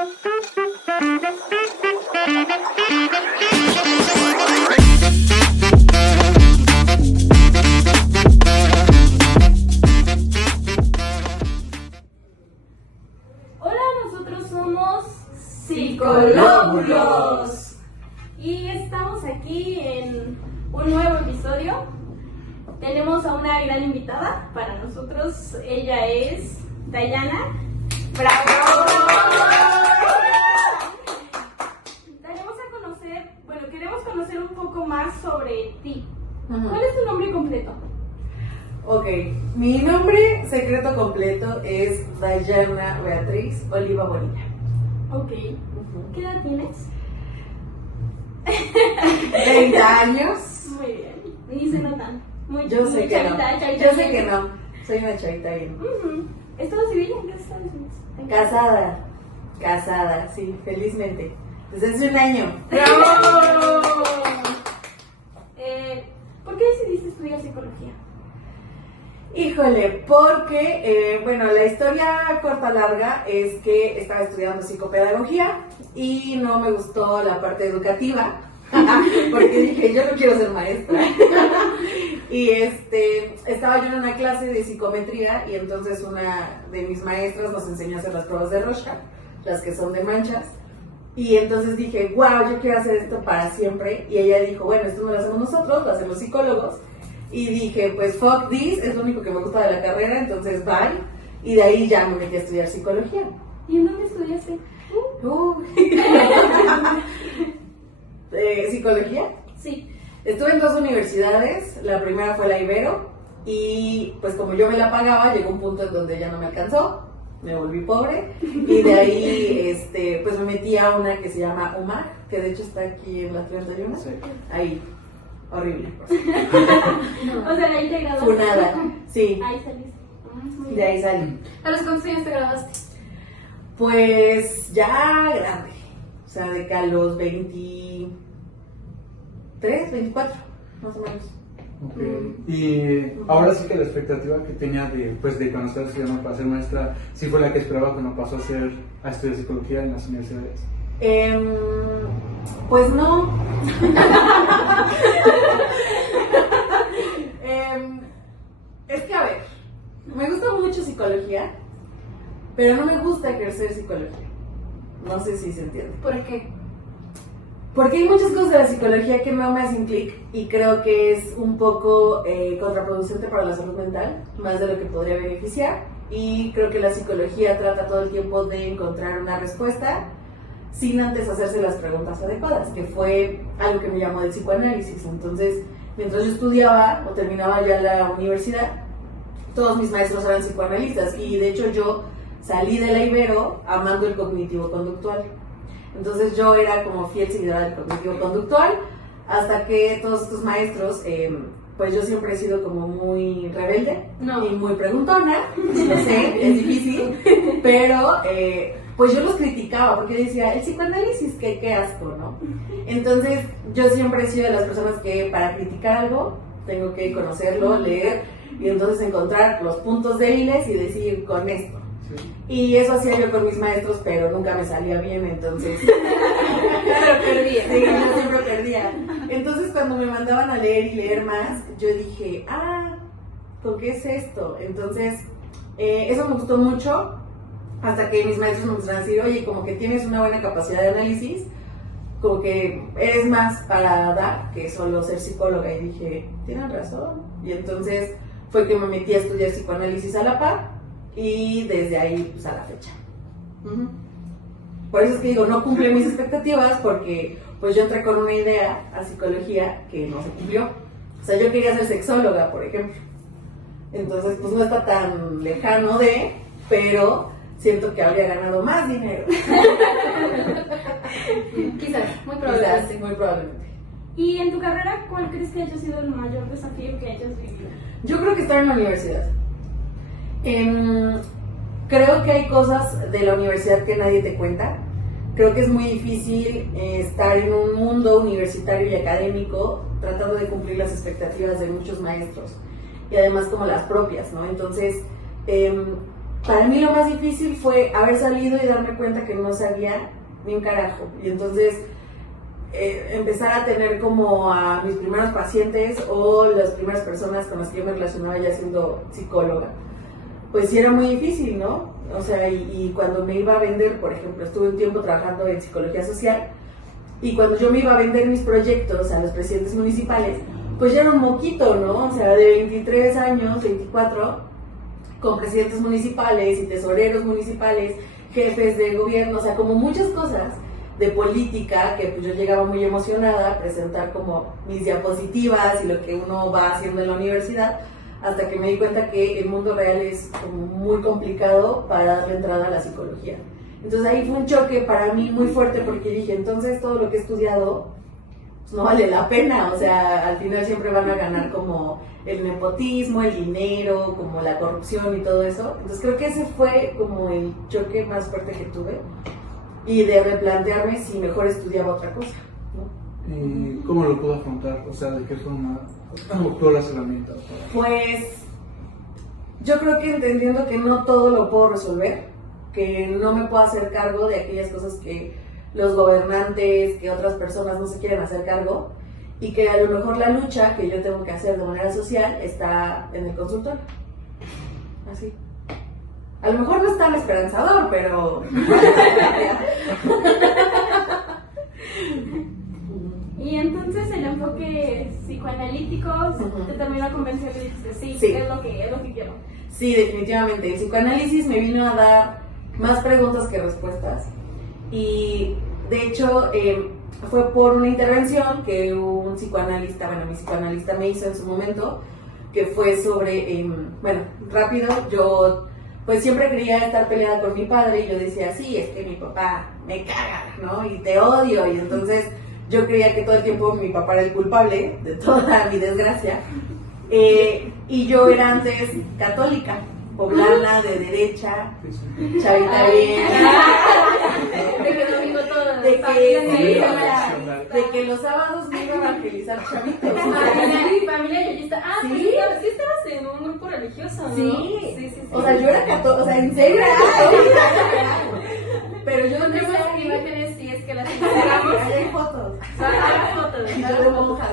Hola, nosotros somos Psicolóbulos y estamos aquí en un nuevo episodio. Tenemos a una gran invitada para nosotros. Ella es Dayana. ¡Bravo! Queremos conocer un poco más sobre ti. ¿Cuál es tu nombre completo? Ok, mi nombre secreto completo es Dayana Beatriz Oliva Bonilla. Ok. ¿Qué edad tienes? 30 años. Muy bien. Ni se notan. Yo sé que no. Yo sé que no. Soy una chavita bien. ¿Estado civil en qué Estados Unidos? Casada, sí, felizmente. Desde hace un año. ¡Bravo! ¿Por qué decidiste estudiar psicología? Híjole, porque, la historia corta larga es que estaba estudiando psicopedagogía y no me gustó la parte educativa, porque dije, yo no quiero ser maestra. Y estaba yo en una clase de psicometría y entonces una de mis maestras nos enseñó a hacer las pruebas de Rorschach, las que son de manchas. Y entonces dije, wow, yo quiero hacer esto para siempre. Y ella dijo, bueno, esto no lo hacemos nosotros, lo hacen los psicólogos. Y dije, pues fuck this, es lo único que me gusta de la carrera, entonces bye. Y de ahí ya me metí a estudiar psicología. ¿Y en dónde estudiaste? ¿Psicología? Sí. Estuve en 2 universidades, la primera fue la Ibero. Y pues como yo me la pagaba, llegó un punto en donde ya no me alcanzó. Me volví pobre y de ahí pues me metí a una que se llama UMAC, que de hecho está aquí en la 31. Sí. Ahí, horrible. O sea, ahí te graduaste. Funada, sí, Ahí saliste. Muy de ahí salí. ¿A los cuántos años te graduaste? Pues ya grande, o sea, de que a los 23, 24, más o menos. Okay. Y ahora sí que la expectativa que tenía de cuando estaba estudiando para ser maestra, ¿sí fue la que esperaba cuando pasó a estudiar psicología en las universidades? Pues no. Es que a ver, me gusta mucho psicología, pero no me gusta ejercer psicología. No sé si se entiende. ¿Por qué? Porque hay muchas cosas de la psicología que no me hacen clic y creo que es un poco contraproducente para la salud mental, más de lo que podría beneficiar. Y creo que la psicología trata todo el tiempo de encontrar una respuesta sin antes hacerse las preguntas adecuadas, que fue algo que me llamó del psicoanálisis. Entonces, mientras yo estudiaba o terminaba ya la universidad, todos mis maestros eran psicoanalistas y de hecho yo salí de la Ibero amando el cognitivo-conductual. Entonces yo era como fiel seguidora del cognitivo-conductual hasta que todos estos maestros, pues yo siempre he sido como muy rebelde y muy preguntona, no sé, es difícil, pero pues yo los criticaba porque decía, el psicoanálisis, qué asco, ¿no? Entonces yo siempre he sido de las personas que para criticar algo tengo que conocerlo, leer y entonces encontrar los puntos débiles y decir con esto. Y eso hacía yo con mis maestros, pero nunca me salía bien, entonces... Pero perdía. Sí, yo siempre perdía. Entonces, cuando me mandaban a leer y leer más, yo dije, ¿con qué es esto? Entonces, eso me gustó mucho, hasta que mis maestros me empezaron a decir, oye, como que tienes una buena capacidad de análisis, como que eres más para dar que solo ser psicóloga. Y dije, tienen razón. Y entonces fue que me metí a estudiar psicoanálisis a la par, y desde ahí pues a la fecha. Por eso es que digo, no cumple mis expectativas porque pues yo entré con una idea a psicología que no se cumplió. O sea, yo quería ser sexóloga, por ejemplo. Entonces pues no está tan lejano pero siento que habría ganado más dinero. Quizás, muy probablemente. Muy probablemente. ¿Y en tu carrera cuál crees que haya sido el mayor desafío que hayas vivido? Yo creo que estar en la universidad. Creo que hay cosas de la universidad que nadie te cuenta. Creo que es muy difícil estar en un mundo universitario y académico tratando de cumplir las expectativas de muchos maestros y además como las propias, ¿no? Entonces, para mí lo más difícil fue haber salido y darme cuenta que no sabía ni un carajo. Y entonces empezar a tener como a mis primeros pacientes o las primeras personas con las que yo me relacionaba ya siendo psicóloga. Pues sí era muy difícil, ¿no? O sea, y cuando me iba a vender, por ejemplo, estuve un tiempo trabajando en psicología social, y cuando yo me iba a vender mis proyectos a los presidentes municipales, pues ya era un moquito, ¿no? O sea, de 23 años, 24, con presidentes municipales y tesoreros municipales, jefes de gobierno, o sea, como muchas cosas de política, que pues yo llegaba muy emocionada a presentar como mis diapositivas y lo que uno va haciendo en la universidad, hasta que me di cuenta que el mundo real es como muy complicado para darle entrada a la psicología. Entonces ahí fue un choque para mí muy fuerte, porque dije, entonces todo lo que he estudiado pues no vale la pena, o sea, al final siempre van a ganar como el nepotismo, el dinero, como la corrupción y todo eso. Entonces creo que ese fue como el choque más fuerte que tuve, y de replantearme si mejor estudiaba otra cosa, ¿no? ¿Y cómo lo pudo afrontar? O sea, ¿de qué forma adoptó las herramientas? Pues yo creo que entendiendo que no todo lo puedo resolver, que no me puedo hacer cargo de aquellas cosas que los gobernantes, que otras personas no se quieren hacer cargo, y que a lo mejor la lucha que yo tengo que hacer de manera social está en el consultorio. Así. A lo mejor no es tan esperanzador, pero... Y entonces el enfoque psicoanalítico te terminó convenciendo y dijiste, sí, Sí. es lo que quiero. Sí, definitivamente. El psicoanálisis me vino a dar más preguntas que respuestas. Y de hecho fue por una intervención que un psicoanalista, bueno, mi psicoanalista me hizo en su momento, que fue sobre, bueno, rápido, yo pues siempre quería estar peleada con mi padre, y yo decía, sí, es que mi papá me caga, ¿no? Y te odio, y entonces yo creía que todo el tiempo mi papá era el culpable de toda mi desgracia. Y yo era antes católica, poblana, de derecha, chavita bien, De que domingo todo. de que los sábados me iba a evangelizar chavitos. Familia yoyista. Ah, Sí. pues sí estabas en un grupo religioso, ¿no? Sí. O sea, yo era católica, o sea, en serio era pero yo no Tenemos sé imágenes, si es que las encontramos. hay fotos. Hay fotos. Y yo de monjas.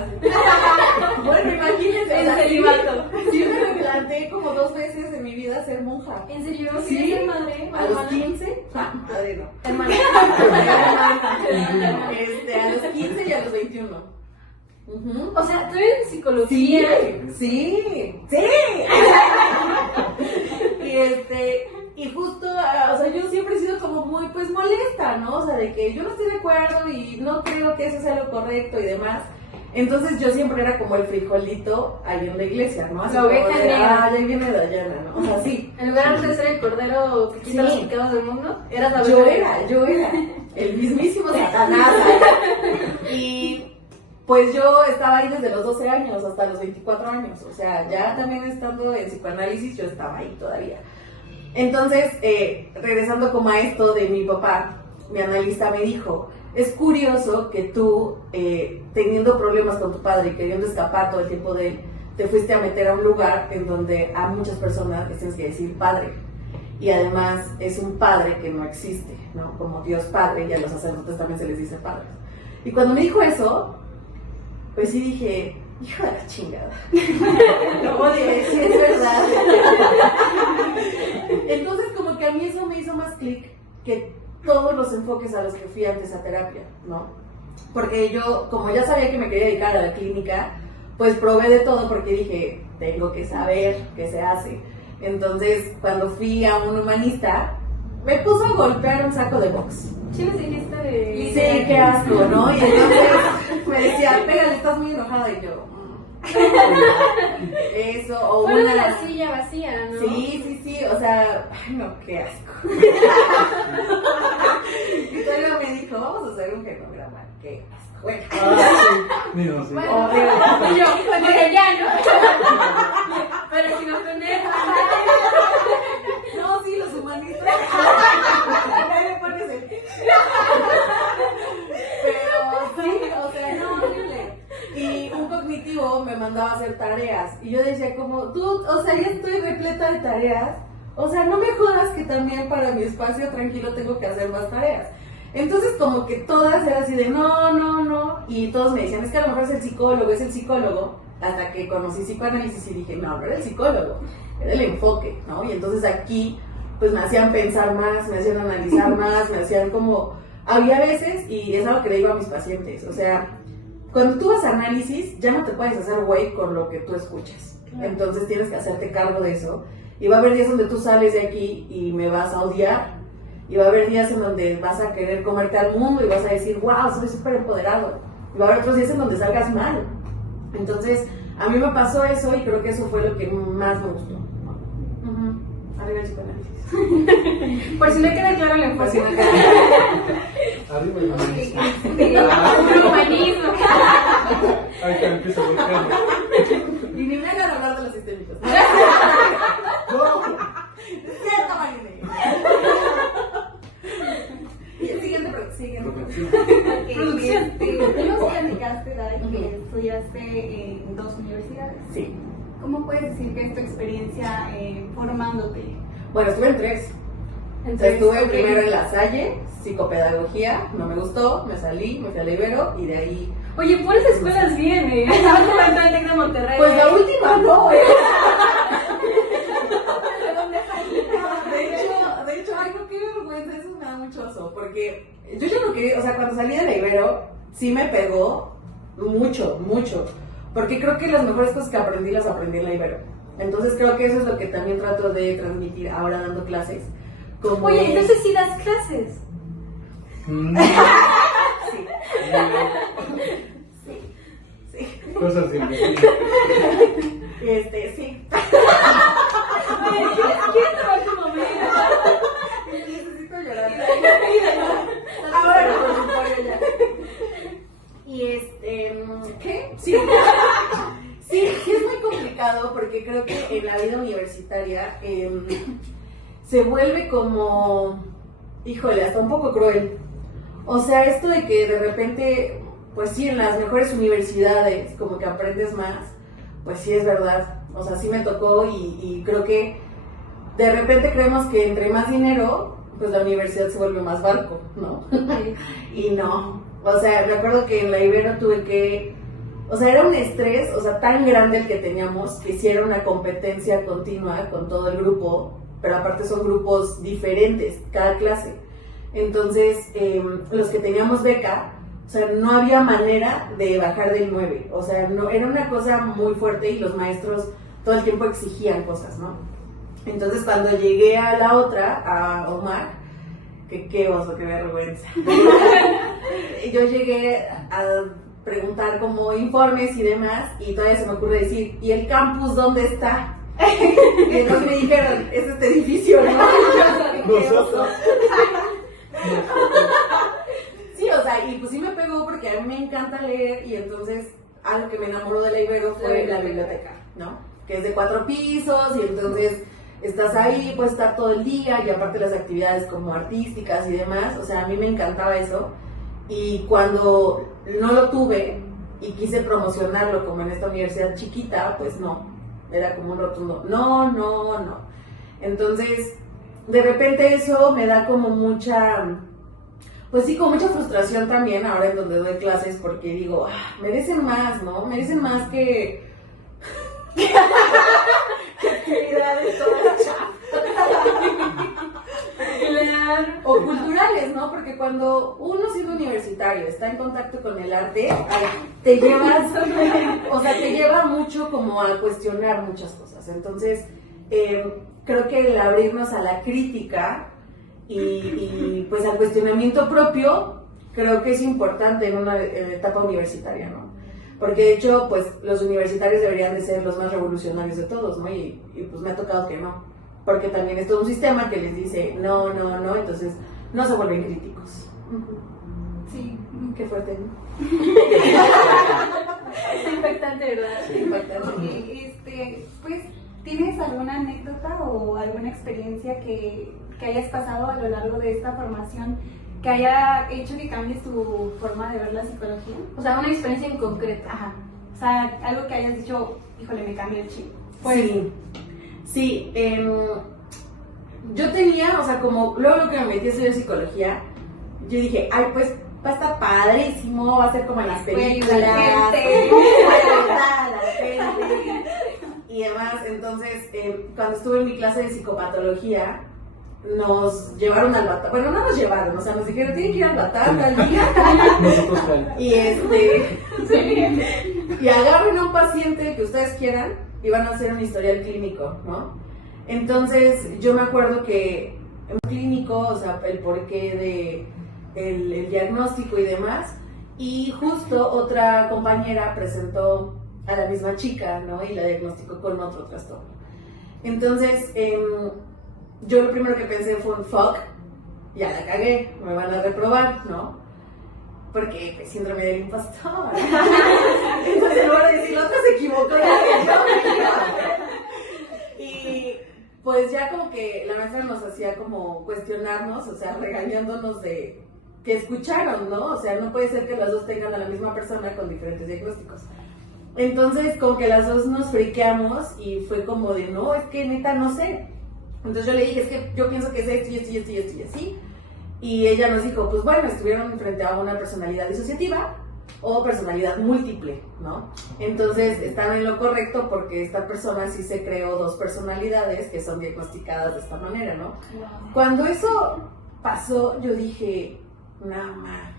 Bueno, imagínense. En celibato. Yo me planteé como 2 veces en mi vida ser monja. ¿En serio? Sí. ¿Quieres ser madre? A los ¿Hermana? 15, madre no. Hermana. A los 15 y a los 21. Ujú. O sea, tú eres psicología. Sí. Y justo, o sea, yo siempre he sido como muy, pues, molesta, ¿no? O sea, de que yo no estoy de acuerdo y no creo que eso sea lo correcto y demás. Entonces yo siempre era como el frijolito ahí en la iglesia, ¿no? Así La como oveja de, negra. ahí viene Dayana, ¿no? O sea, sí. En lugar de ser el cordero que quita Sí. los pecados del mundo, eras la Yo oveja era el mismísimo Satanás. Y pues yo estaba ahí desde los 12 años hasta los 24 años, o sea, ya también estando en psicoanálisis yo estaba ahí todavía. Entonces, regresando como a esto de mi papá, mi analista me dijo, es curioso que tú, teniendo problemas con tu padre y queriendo escapar todo el tiempo de él, te fuiste a meter a un lugar en donde a muchas personas les tienes que decir padre. Y además es un padre que no existe, ¿no? Como Dios Padre, y a los sacerdotes también se les dice padres. Y cuando me dijo eso, pues sí dije, hijo de la chingada. Como dije, sí es verdad. Entonces como que a mí eso me hizo más clic que todos los enfoques a los que fui antes a terapia, ¿no? Porque yo, como ya sabía que me quería dedicar a la clínica, pues probé de todo, porque dije, tengo que saber qué se hace. Entonces, cuando fui a un humanista, me puso a golpear un saco de box. Sí nos dijiste de... Sí, qué asco, ¿no? Y entonces me decía, pégale, estás muy enojada, y yo... Eso, o Fue una... la silla vacía, ¿no? Sí, o sea, ay no, qué asco. Y todavía me dijo, vamos a hacer un genograma, qué asco. Bueno, Digo, sí. Bueno, y yo, bueno, ya, ¿no? Pero sin ofender. no, sí, los humanistas. Ya le pones el... Pero sí, o sea, no, horrible. Y un cognitivo me mandaba a hacer tareas, y yo decía como, tú, o sea, ya estoy repleta de tareas, o sea, no me jodas que también para mi espacio tranquilo tengo que hacer más tareas. Entonces como que todas eran así de no, y todos me decían, es que a lo mejor es el psicólogo, hasta que conocí psicoanálisis y dije, no era el psicólogo, era el enfoque, ¿no? Y entonces aquí pues me hacían pensar más, me hacían analizar más, me hacían como, había veces, y es algo que le digo a mis pacientes, o sea, cuando tú vas a análisis ya no te puedes hacer güey con lo que tú escuchas, entonces tienes que hacerte cargo de eso, y va a haber días donde tú sales de aquí y me vas a odiar, y va a haber días en donde vas a querer comerte al mundo y vas a decir, wow, soy súper empoderado. Y va a haber otros días en donde salgas mal. Entonces, a mí me pasó eso y creo que eso fue lo que más me gustó. Arriba el psicoanálisis. Por si no queda claro la enfoque. Arriba el humanismo. Humanismo. Ay, que empiezo a voltear. Y ni me hagan hablar de los sistémicos. No. Cierto, Marine. Siguiente. Producción. Tú nos platicaste, Dai, que estudiaste en 2 universidades. Sí. ¿Cómo puedes decir que es tu experiencia formándote? Bueno, estuve en 3. Estuve primero en La Salle, psicopedagogía, no me gustó, me salí, me fui a la Ibero y de ahí... Oye, ¿cuáles escuelas viene? Estaba comentando el TEC de Monterrey. Pues la última no, De hecho, ay, no, qué vergüenza, eso me da mucho oso, porque yo ya no quería, o sea, cuando salí de la Ibero, sí me pegó mucho, porque creo que las mejores cosas que aprendí, las aprendí en la Ibero. Entonces creo que eso es lo que también trato de transmitir ahora dando clases. Como... Oye, entonces sí das clases. Sí. Cosas de Sí. ¿Quién te va a conmover? Necesito llorar. Ahora no, por ya. Y ¿qué? Sí, es muy complicado porque creo que en la vida universitaria se vuelve como, híjole, hasta un poco cruel. O sea, esto de que de repente, pues sí, en las mejores universidades como que aprendes más, pues sí es verdad. O sea, sí me tocó y creo que de repente creemos que entre más dinero, pues la universidad se vuelve más barco, ¿no? Y no. O sea, me acuerdo que en la Ibero tuve que... O sea, era un estrés, o sea, tan grande el que teníamos, que sí era una competencia continua con todo el grupo, pero aparte son grupos diferentes, cada clase. Entonces, los que teníamos beca, o sea, no había manera de bajar del 9. O sea, no, era una cosa muy fuerte y los maestros todo el tiempo exigían cosas, ¿no? Entonces, cuando llegué a la otra, a Omar, que qué oso, qué vergüenza. Yo llegué a preguntar como informes y demás, y todavía se me ocurre decir, ¿y el campus dónde está? Y entonces me dijeron, es este edificio, ¿no? Nosotros. Sí, o sea, y pues sí me pegó porque a mí me encanta leer, y entonces algo que me enamoró de la Ibero fue la biblioteca, ¿no? Que es de 4 pisos, y entonces estás ahí, puedes estar todo el día, y aparte las actividades como artísticas y demás, o sea, a mí me encantaba eso. Y cuando no lo tuve y quise promocionarlo como en esta universidad chiquita, pues no, era como un rotundo, no. Entonces, de repente eso me da como mucha, pues sí, como mucha frustración también ahora en donde doy clases, porque digo, merecen más, ¿no? Merecen más que actividades todas chafas. O culturales, ¿no? Porque cuando uno siendo universitario está en contacto con el arte, te llevas, o sea, te lleva mucho como a cuestionar muchas cosas. Entonces, creo que el abrirnos a la crítica y pues al cuestionamiento propio, creo que es importante en una etapa universitaria, ¿no? Porque de hecho, pues los universitarios deberían de ser los más revolucionarios de todos, ¿no? Y pues me ha tocado que no. Porque también es todo un sistema que les dice no, entonces no se vuelven críticos. Sí. Qué fuerte, ¿no? Es impactante, ¿verdad? Sí, impactante. Pues, ¿tienes alguna anécdota o alguna experiencia que hayas pasado a lo largo de esta formación que haya hecho que cambies tu forma de ver la psicología? O sea, una experiencia en concreto. Ajá. O sea, algo que hayas dicho, híjole, me cambió el chip. Pues, sí, yo tenía, o sea, como luego lo que me metí a estudiar psicología, yo dije, ay, pues va a estar padrísimo, va a ser como en las películas, ayudar a la gente. ayudar a la gente y demás. Entonces, cuando estuve en mi clase de psicopatología, nos llevaron al Batán. Bueno, no nos llevaron, o sea, nos dijeron, tienen que ir al Batán tal día. Nosotros tal. Y y agarren a un paciente que ustedes quieran y van a hacer un historial clínico, ¿no? Entonces, yo me acuerdo que en un clínico, o sea, el porqué de el diagnóstico y demás, y justo otra compañera presentó a la misma chica, ¿no? Y la diagnosticó con otro trastorno. Entonces, yo lo primero que pensé fue un fuck, ya la cagué, me van a reprobar, ¿no? Porque pues, síndrome del impostor. Entonces, en lugar de decir, la otra se equivocó, y pues ya como que la maestra nos hacía como cuestionarnos, o sea, regañándonos de que escucharon, ¿no? O sea, no puede ser que las dos tengan a la misma persona con diferentes diagnósticos. Entonces, como que las dos nos friqueamos y fue como de, no, es que neta no sé. Entonces yo le dije, es que yo pienso que es esto y esto y esto y esto y así. Y ella nos dijo, pues bueno, estuvieron frente a una personalidad disociativa o personalidad múltiple, ¿no? Entonces están en lo correcto porque esta persona sí se creó dos personalidades que son diagnosticadas de esta manera, ¿no? Wow. Cuando eso pasó, yo dije, no mames.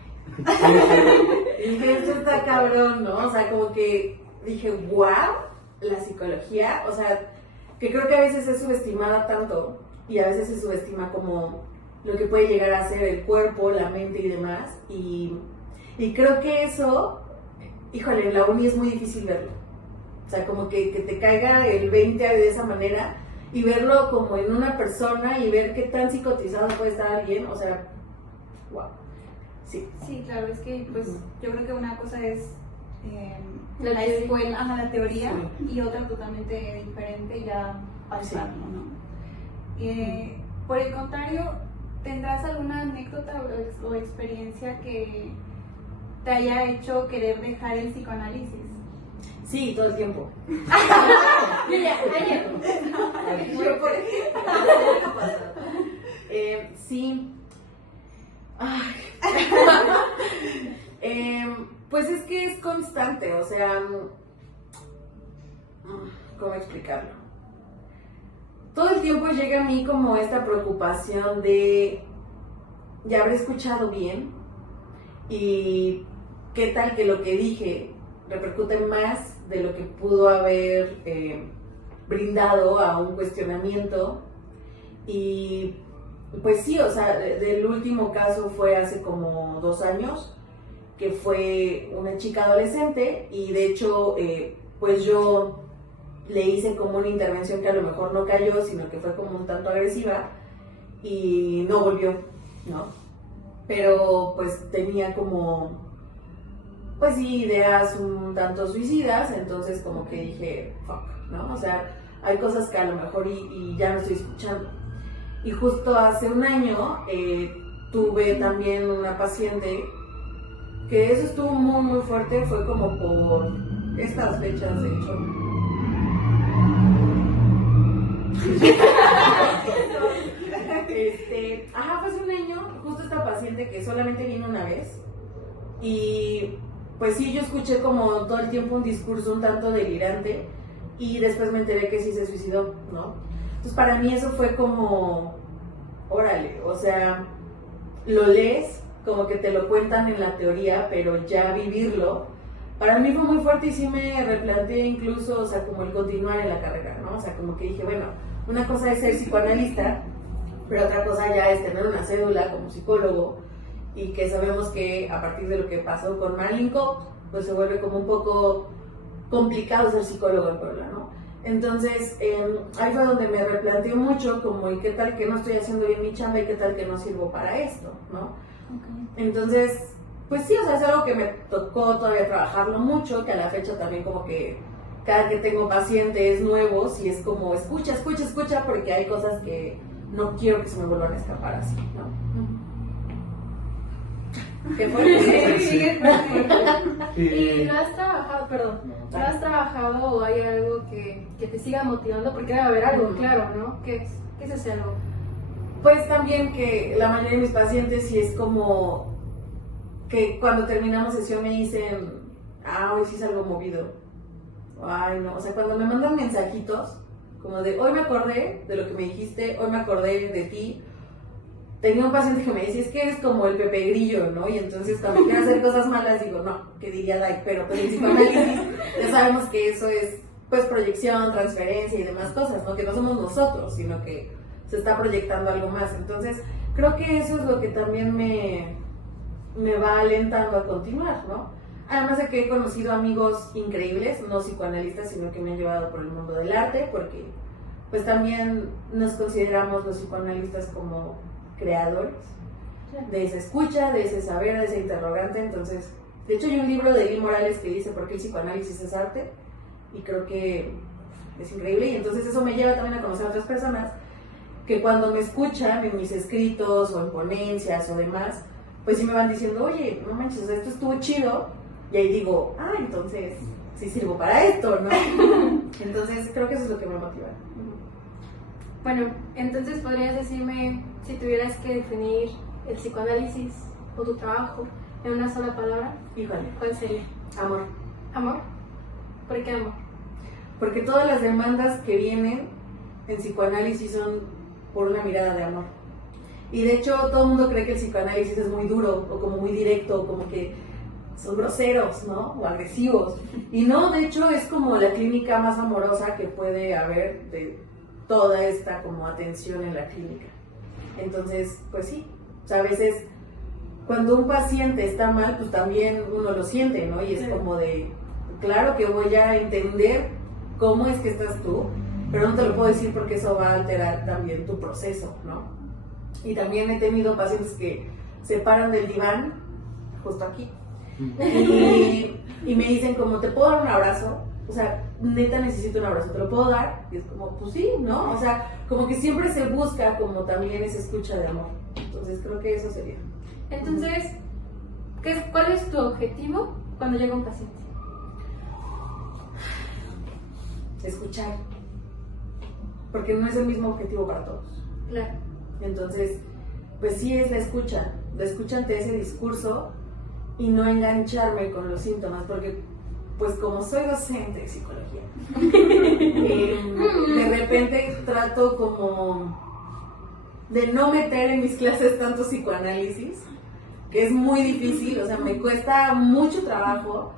Dije, esto está cabrón, ¿no? O sea, como que dije, wow, la psicología, o sea, que creo que a veces es subestimada tanto y a veces se subestima como lo que puede llegar a ser el cuerpo, la mente y demás. Y creo que eso, híjole, en la uni es muy difícil verlo. O sea, como que te caiga el 20 de esa manera y verlo como en una persona y ver qué tan psicotizado puede estar alguien, o sea, wow. Sí. Sí, claro, es que pues yo creo que una cosa es La la teoría. escuela, la teoría, y otra totalmente diferente ya palparlo, ¿no? Por el contrario, ¿tendrás alguna anécdota o experiencia que te haya hecho querer dejar el psicoanálisis? Sí, todo el tiempo. Ayer. Yo, por ejemplo, sí. Ay. Pues es que es constante, o sea, ¿cómo explicarlo? Todo el tiempo llega a mí como esta preocupación de, ¿ya habré escuchado bien? Y qué tal que lo que dije repercute más de lo que pudo haber brindado a un cuestionamiento. Y pues sí, o sea, del último caso fue hace como 2 años, que fue una chica adolescente y de hecho pues yo le hice como una intervención que a lo mejor no cayó, sino que fue como un tanto agresiva y no volvió, ¿no? Pero pues tenía como, pues sí, ideas un tanto suicidas, entonces como que dije, fuck, ¿no? O sea, hay cosas que a lo mejor y ya no estoy escuchando. Y justo hace un año tuve también una paciente que eso estuvo muy muy fuerte, fue como por estas fechas de hecho. Fue hace un año, justo esta paciente que solamente vino una vez y pues sí, yo escuché como todo el tiempo un discurso un tanto delirante y después me enteré que sí se suicidó, ¿no? Entonces para mí eso fue como, órale, o sea, lo lees, como que te lo cuentan en la teoría, pero ya vivirlo, para mí fue muy fuerte y sí me replanteé incluso, o sea, como el continuar en la carrera, ¿no? O sea, como que dije, bueno, una cosa es ser psicoanalista, pero otra cosa ya es tener una cédula como psicólogo y que sabemos que a partir de lo que pasó con Marilyn Kopp, pues se vuelve como un poco complicado ser psicólogo en Puebla, ¿no? Entonces, ahí fue donde me replanteé mucho, como, ¿y qué tal que no estoy haciendo bien mi chamba y qué tal que no sirvo para esto, ¿no? Okay. Entonces, pues sí, o sea, es algo que me tocó todavía trabajarlo mucho, que a la fecha también como que cada que tengo pacientes nuevos y es como, escucha, porque hay cosas que no quiero que se me vuelvan a escapar así, ¿no? ¿Qué fue? ¿Y lo has trabajado, lo has trabajado o hay algo que te siga motivando? Porque debe haber algo, claro, ¿no? ¿Qué es ese algo? Pues también que la mayoría de mis pacientes sí es como que cuando terminamos sesión me dicen, hoy sí salgo movido. Ay, no, o sea, cuando me mandan mensajitos, como de, hoy me acordé de lo que me dijiste, hoy me acordé de ti. Tenía un paciente que me decía, es que eres como el Pepe Grillo, ¿no? Y entonces cuando quiero hacer cosas malas digo, no, que diría Dai, pero pues en psicoanálisis ya sabemos que eso es, pues, proyección, transferencia y demás cosas, ¿no? Que no somos nosotros, sino que se está proyectando algo más. Entonces, creo que eso es lo que también me va alentando a continuar, ¿no? Además de que he conocido amigos increíbles, no psicoanalistas, sino que me han llevado por el mundo del arte, porque pues también nos consideramos los psicoanalistas como creadores de esa escucha, de ese saber, de ese interrogante. Entonces, de hecho hay un libro de Lee Morales que dice por qué el psicoanálisis es arte, y creo que es increíble, y entonces eso me lleva también a conocer a otras personas que cuando me escuchan en mis escritos o en ponencias o demás, pues sí me van diciendo, oye, no manches, o sea, esto estuvo chido, y ahí digo, entonces sí sirvo para esto, ¿no? Entonces creo que eso es lo que me motiva. Bueno, entonces podrías decirme, si tuvieras que definir el psicoanálisis o tu trabajo en una sola palabra, Híjole, ¿cuál sería? amor. ¿Amor? ¿Por qué amor? Porque todas las demandas que vienen en psicoanálisis son por una mirada de amor. Y de hecho todo el mundo cree que el psicoanálisis es muy duro, o como muy directo, o como que son groseros, ¿no? O agresivos. Y no, de hecho es como la clínica más amorosa que puede haber de toda esta como atención en la clínica. Entonces, pues sí, o sea, a veces cuando un paciente está mal, pues también uno lo siente, ¿no? Y es como de, claro que voy a entender cómo es que estás tú, pero no te lo puedo decir porque eso va a alterar también tu proceso, ¿no? Y también he tenido pacientes que se paran del diván, justo aquí, y me dicen como, ¿te puedo dar un abrazo? O sea, neta necesito un abrazo, ¿te lo puedo dar? Y es como, pues sí, ¿no? O sea, como que siempre se busca como también esa escucha de amor. Entonces creo que eso sería. Entonces, ¿cuál es tu objetivo cuando llega un paciente? Escuchar. Porque no es el mismo objetivo para todos. Claro. Entonces, pues sí es la escucha ante ese discurso y no engancharme con los síntomas, porque pues como soy docente de psicología, de repente trato como de no meter en mis clases tanto psicoanálisis, que es muy difícil, o sea, me cuesta mucho trabajo,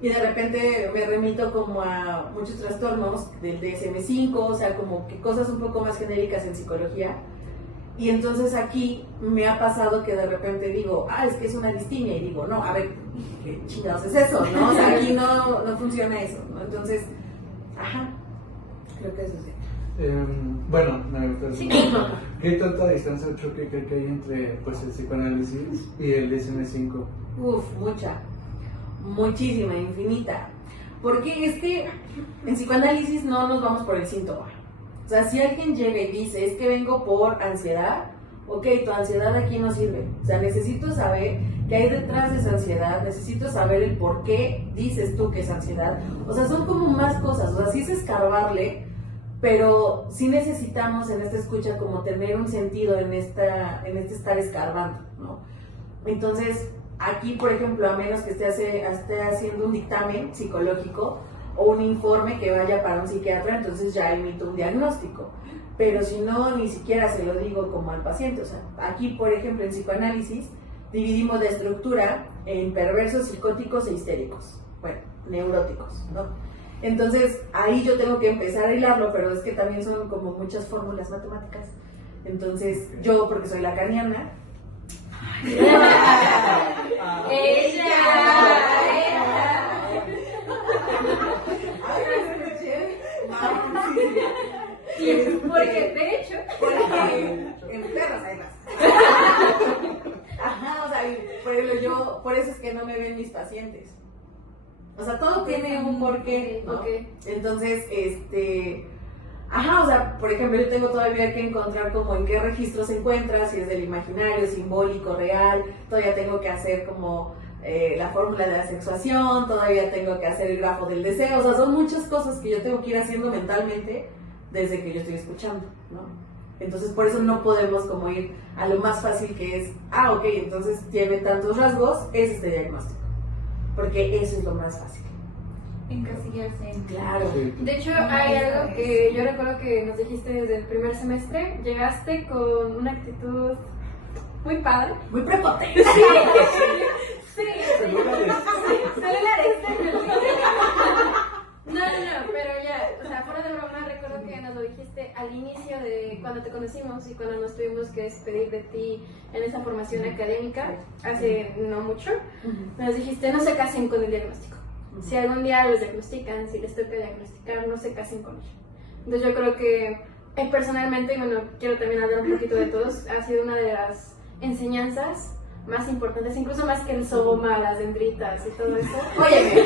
y de repente me remito como a muchos trastornos del DSM-5, o sea, como que cosas un poco más genéricas en psicología. Y entonces aquí me ha pasado que de repente digo, es que es una distimia, y digo, no, a ver, ¿qué chingados es eso? ¿No? O sea, aquí no funciona eso, ¿no? Entonces, creo que eso sí. Bueno, me gusta ¿Qué tanta distancia o choque cree que hay entre pues, el psicoanálisis y el DSM-5? Muchísima, infinita. Porque es que en psicoanálisis no nos vamos por el síntoma. O sea, si alguien llega y dice, es que vengo por ansiedad, ok, tu ansiedad aquí no sirve. O sea, necesito saber qué hay detrás de esa ansiedad, necesito saber el por qué dices tú que es ansiedad. O sea, son como más cosas, o sea, sí es escarbarle, pero sí necesitamos en esta escucha como tener un sentido en este estar escarbando, ¿no? Entonces, aquí, por ejemplo, a menos que esté haciendo un dictamen psicológico, o un informe que vaya para un psiquiatra, entonces ya emito un diagnóstico. Pero si no, ni siquiera se lo digo como al paciente. O sea, aquí, por ejemplo, en psicoanálisis, dividimos la estructura en perversos, psicóticos e histéricos. Bueno, neuróticos, ¿no? Entonces, ahí yo tengo que empezar a hilarlo, pero es que también son como muchas fórmulas matemáticas. Entonces, yo, porque soy lacaniana, Porque, de hecho, en perros hay más. O sea, por ejemplo, yo, por eso es que no me ven mis pacientes. O sea, todo tiene un porqué, ¿no? Entonces, o sea, por ejemplo, yo tengo todavía que encontrar como en qué registro se encuentra, si es del imaginario, simbólico, real, todavía tengo que hacer como la fórmula de la sexuación, todavía tengo que hacer el grafo del deseo, o sea, son muchas cosas que yo tengo que ir haciendo mentalmente desde que yo estoy escuchando, ¿no? Entonces por eso no podemos como ir a lo más fácil que es, ok, entonces tiene tantos rasgos, es este diagnóstico. Porque eso es lo más fácil. Encasillarse. Claro. Sí. De hecho, hay algo que yo recuerdo que nos dijiste desde el primer semestre. Llegaste con una actitud muy padre. Muy prepotente. Sí, no, pero ya, o sea, fuera de broma, recuerdo que nos lo dijiste al inicio de cuando te conocimos y cuando nos tuvimos que despedir de ti en esa formación académica, hace no mucho, nos dijiste, no se casen con el diagnóstico. Si algún día los diagnostican, si les toca diagnosticar, no se casen con ello. Entonces yo creo que personalmente, y bueno, quiero también hablar un poquito de todos, ha sido una de las enseñanzas más importantes, incluso más que el soma, las dendritas y todo eso. Óyeme.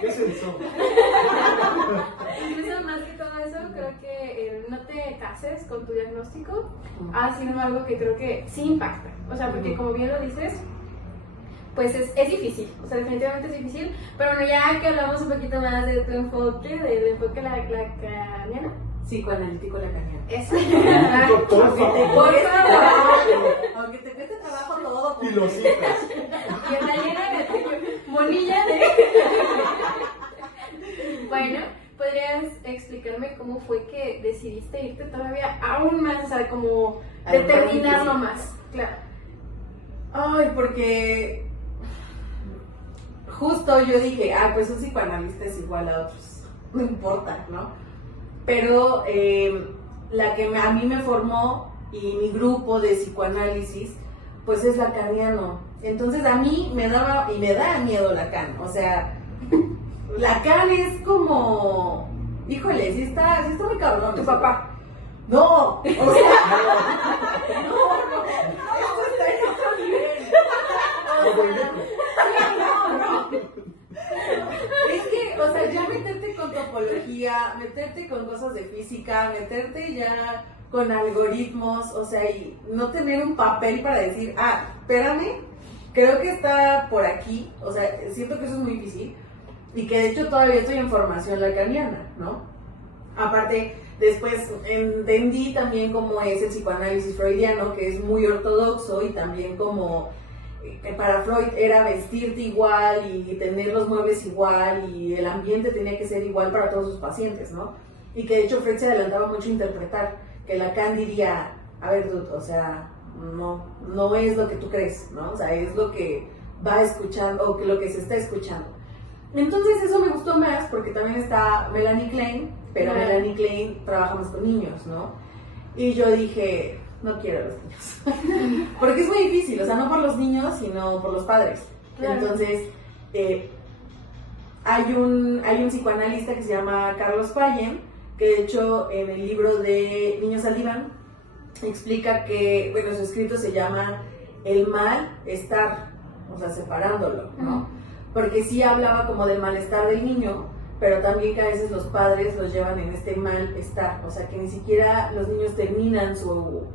¿Qué es el SOP? Incluso más que todo eso, creo que el no te cases con tu diagnóstico ha sido algo que creo que sí impacta. O sea, porque como bien lo dices, pues es difícil, o sea, definitivamente es difícil. Pero bueno, ya que hablamos un poquito más de tu enfoque, del enfoque lacaniano. Psicoanalítico lacaniano. Eso. Por Aunque te favor. cueste trabajo, aunque te cueste trabajo todo. Y los hijos. Y está llena de monilla de... Bueno, ¿podrías explicarme cómo fue que decidiste irte todavía aún más, o sea, como determinarlo más? Claro. Ay, porque justo yo dije, pues un psicoanalista es igual a otros, no importa, ¿no? Pero la que a mí me formó y mi grupo de psicoanálisis, pues es lacaniano. Entonces a mí me daba y me da miedo Lacan, o sea, Lacan es como, híjole, sí está muy cabrón. Tu papá. No, o sea, no, esto está en otro nivel. Es que, o sea, ya meterte con topología, meterte con cosas de física, meterte ya con algoritmos, o sea, y no tener un papel para decir, espérame, creo que está por aquí, o sea, siento que eso es muy difícil y que de hecho todavía estoy en formación lacaniana, ¿no? Aparte, después entendí también cómo es el psicoanálisis freudiano, que es muy ortodoxo y también como que para Freud era vestirte igual y tener los muebles igual y el ambiente tenía que ser igual para todos sus pacientes, ¿no? Y que de hecho Freud se adelantaba mucho a interpretar, que Lacan diría, a ver, dude, o sea, no es lo que tú crees, ¿no? O sea, es lo que va escuchando o que lo que se está escuchando. Entonces eso me gustó más porque también está Melanie Klein, pero Melanie Klein trabaja más con niños, ¿no? Y yo dije, no quiero a los niños. Porque es muy difícil, o sea, no por los niños, sino por los padres. Claro. Entonces, hay un psicoanalista que se llama Carlos Payen, que de hecho en el libro de Niños al Diván explica que, bueno, su escrito se llama El malestar, o sea, separándolo, ¿no? Porque sí hablaba como del malestar del niño, pero también que a veces los padres los llevan en este malestar, o sea, que ni siquiera los niños terminan su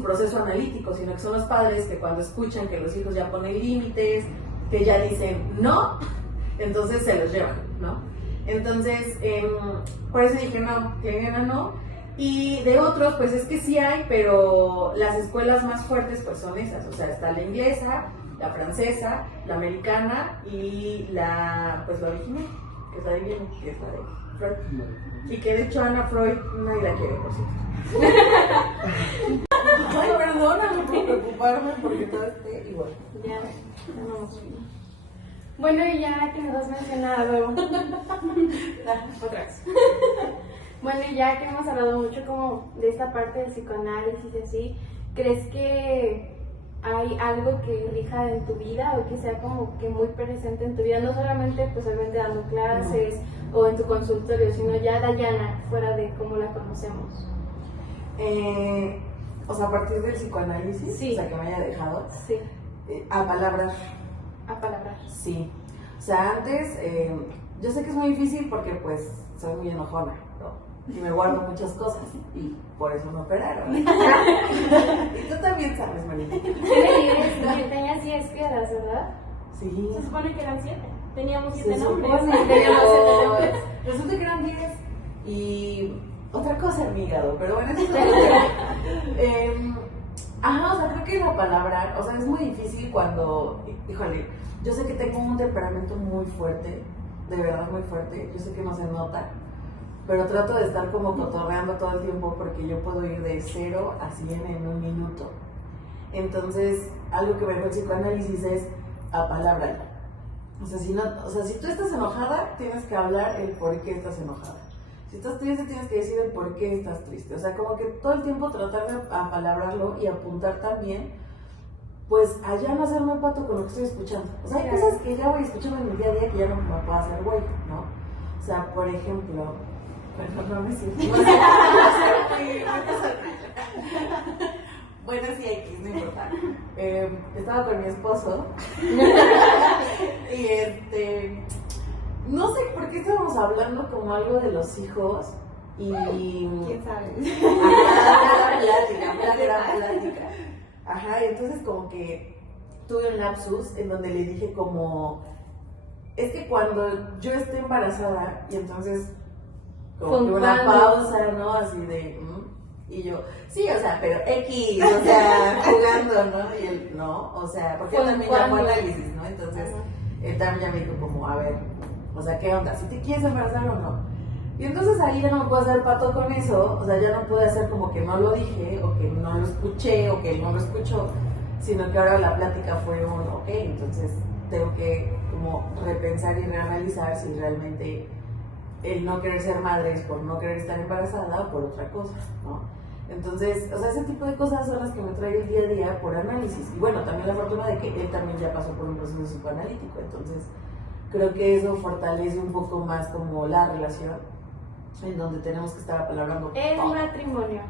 proceso analítico, sino que son los padres que cuando escuchan que los hijos ya ponen límites, que ya dicen no, entonces se los llevan, ¿no? Entonces, por eso dije no, y de otros, pues es que sí hay, pero las escuelas más fuertes pues son esas, o sea, está la inglesa, la francesa, la americana y la original, que es la de Viena, que es la de Freud. Y que de hecho Ana Freud nadie la quiere, por cierto. Ay, perdóname por preocuparme porque todo esté igual. Ya, no. Bueno, y ya que nos has mencionado otra vez. Bueno, y ya que hemos hablado mucho como de esta parte del psicoanálisis y así, ¿crees que hay algo que elija en tu vida o que sea como que muy presente en tu vida? No solamente pues obviamente dando clases o en tu consultorio, sino ya Dayana, fuera de cómo la conocemos. O sea, a partir del psicoanálisis, sí. O sea, que me haya dejado. Sí. A palabras. A palabrar. Sí. O sea, antes, yo sé que es muy difícil porque pues soy muy enojona, ¿no? Y me guardo muchas cosas y por eso me operaron. Y tú también sabes, Marita. Tenías 10 piedras, ¿verdad? Sí. Se supone que eran 7. Teníamos Se 7 nombres. supone, Teníamos 7 nombres. Resulta que eran 10 y otra cosa en mi hígado, pero bueno, eso es otra cosa. Ajá, o sea, creo que la palabra, o sea, es muy difícil cuando, híjole, yo sé que tengo un temperamento muy fuerte, de verdad muy fuerte, yo sé que no se nota, pero trato de estar como cotorreando todo el tiempo porque yo puedo ir de 0 a 100 en un minuto. Entonces, algo que me dijo el psicoanálisis es apalabrar. O sea, si tú estás enojada, tienes que hablar el por qué estás enojada. Si estás triste, tienes que decir el por qué estás triste. O sea, como que todo el tiempo tratar de apalabrarlo y apuntar también, pues allá no hacerme pato con lo que estoy escuchando. O sea, hay cosas que ya voy escuchando en mi día a día que ya no me puedo hacer güey, ¿no? O sea, por ejemplo, no me siento. Bueno, sí, X, no importa. Estaba con mi esposo y no sé por qué estábamos hablando como algo de los hijos y... ¿Quién sabe? Ajá, plática. Ajá, y entonces como que tuve un lapsus en donde le dije como... Es que cuando yo esté embarazada y entonces como que una pausa, ¿no? Así de... Y yo, sí, o sea, pero X, o sea, jugando, ¿no? Y él, no, o sea, porque él también llamó análisis, ¿no? Entonces, él también ya me dijo como, a ver, o sea, ¿qué onda? ¿Si te quieres embarazar o no? Y entonces ahí ya no me puedo hacer pato con eso, o sea, ya no pude hacer como que no lo dije, o que no lo escuché, o que él no lo escuchó, sino que ahora la plática fue un, ok, entonces tengo que como repensar y reanalizar si realmente el no querer ser madre es por no querer estar embarazada o por otra cosa, ¿no? Entonces, o sea, ese tipo de cosas son las que me trae el día a día por análisis. Y bueno, también la fortuna de que él también ya pasó por un proceso psicoanalítico, entonces creo que eso fortalece un poco más como la relación en donde tenemos que estar apalabrando. Es un matrimonio.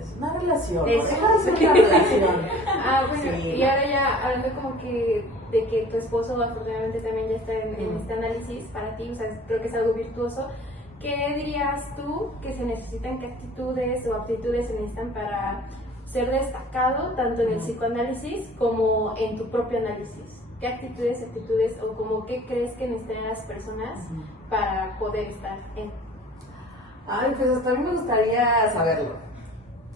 Es una relación, Es deja de ser una relación. Bueno, Sí. y ahora ya hablando como que de que tu esposo afortunadamente también ya está en este análisis para ti, o sea, creo que es algo virtuoso. ¿Qué dirías tú que se necesitan, qué actitudes o aptitudes se necesitan para ser destacado tanto en el psicoanálisis como en tu propio análisis? ¿Qué actitudes, aptitudes o como qué crees que necesitan las personas para poder estar en? Ay, pues hasta a mí me gustaría saberlo.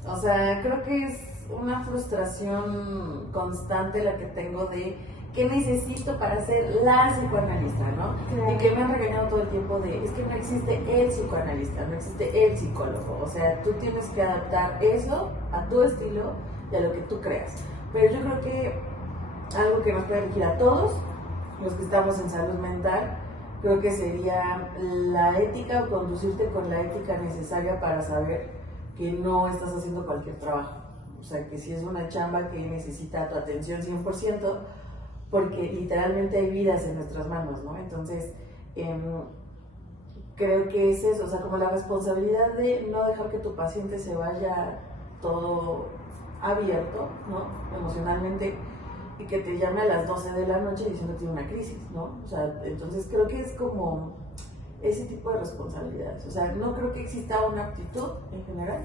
O sea, creo que es una frustración constante la que tengo de qué necesito para ser la psicoanalista, ¿no? Claro. Y que me han regañado todo el tiempo de, es que no existe el psicoanalista, no existe el psicólogo. O sea, tú tienes que adaptar eso a tu estilo y a lo que tú creas. Pero yo creo que algo que nos puede regir a todos, los que estamos en salud mental, creo que sería la ética o conducirte con la ética necesaria para saber que no estás haciendo cualquier trabajo. O sea, que si es una chamba que necesita tu atención 100%, porque literalmente hay vidas en nuestras manos, ¿no? Entonces, creo que es eso, o sea, como la responsabilidad de no dejar que tu paciente se vaya todo abierto, ¿no? Emocionalmente, y que te llame a las 12 de la noche diciendo que tiene una crisis, ¿no? O sea, entonces creo que es como ese tipo de responsabilidades. O sea, no creo que exista una actitud en general.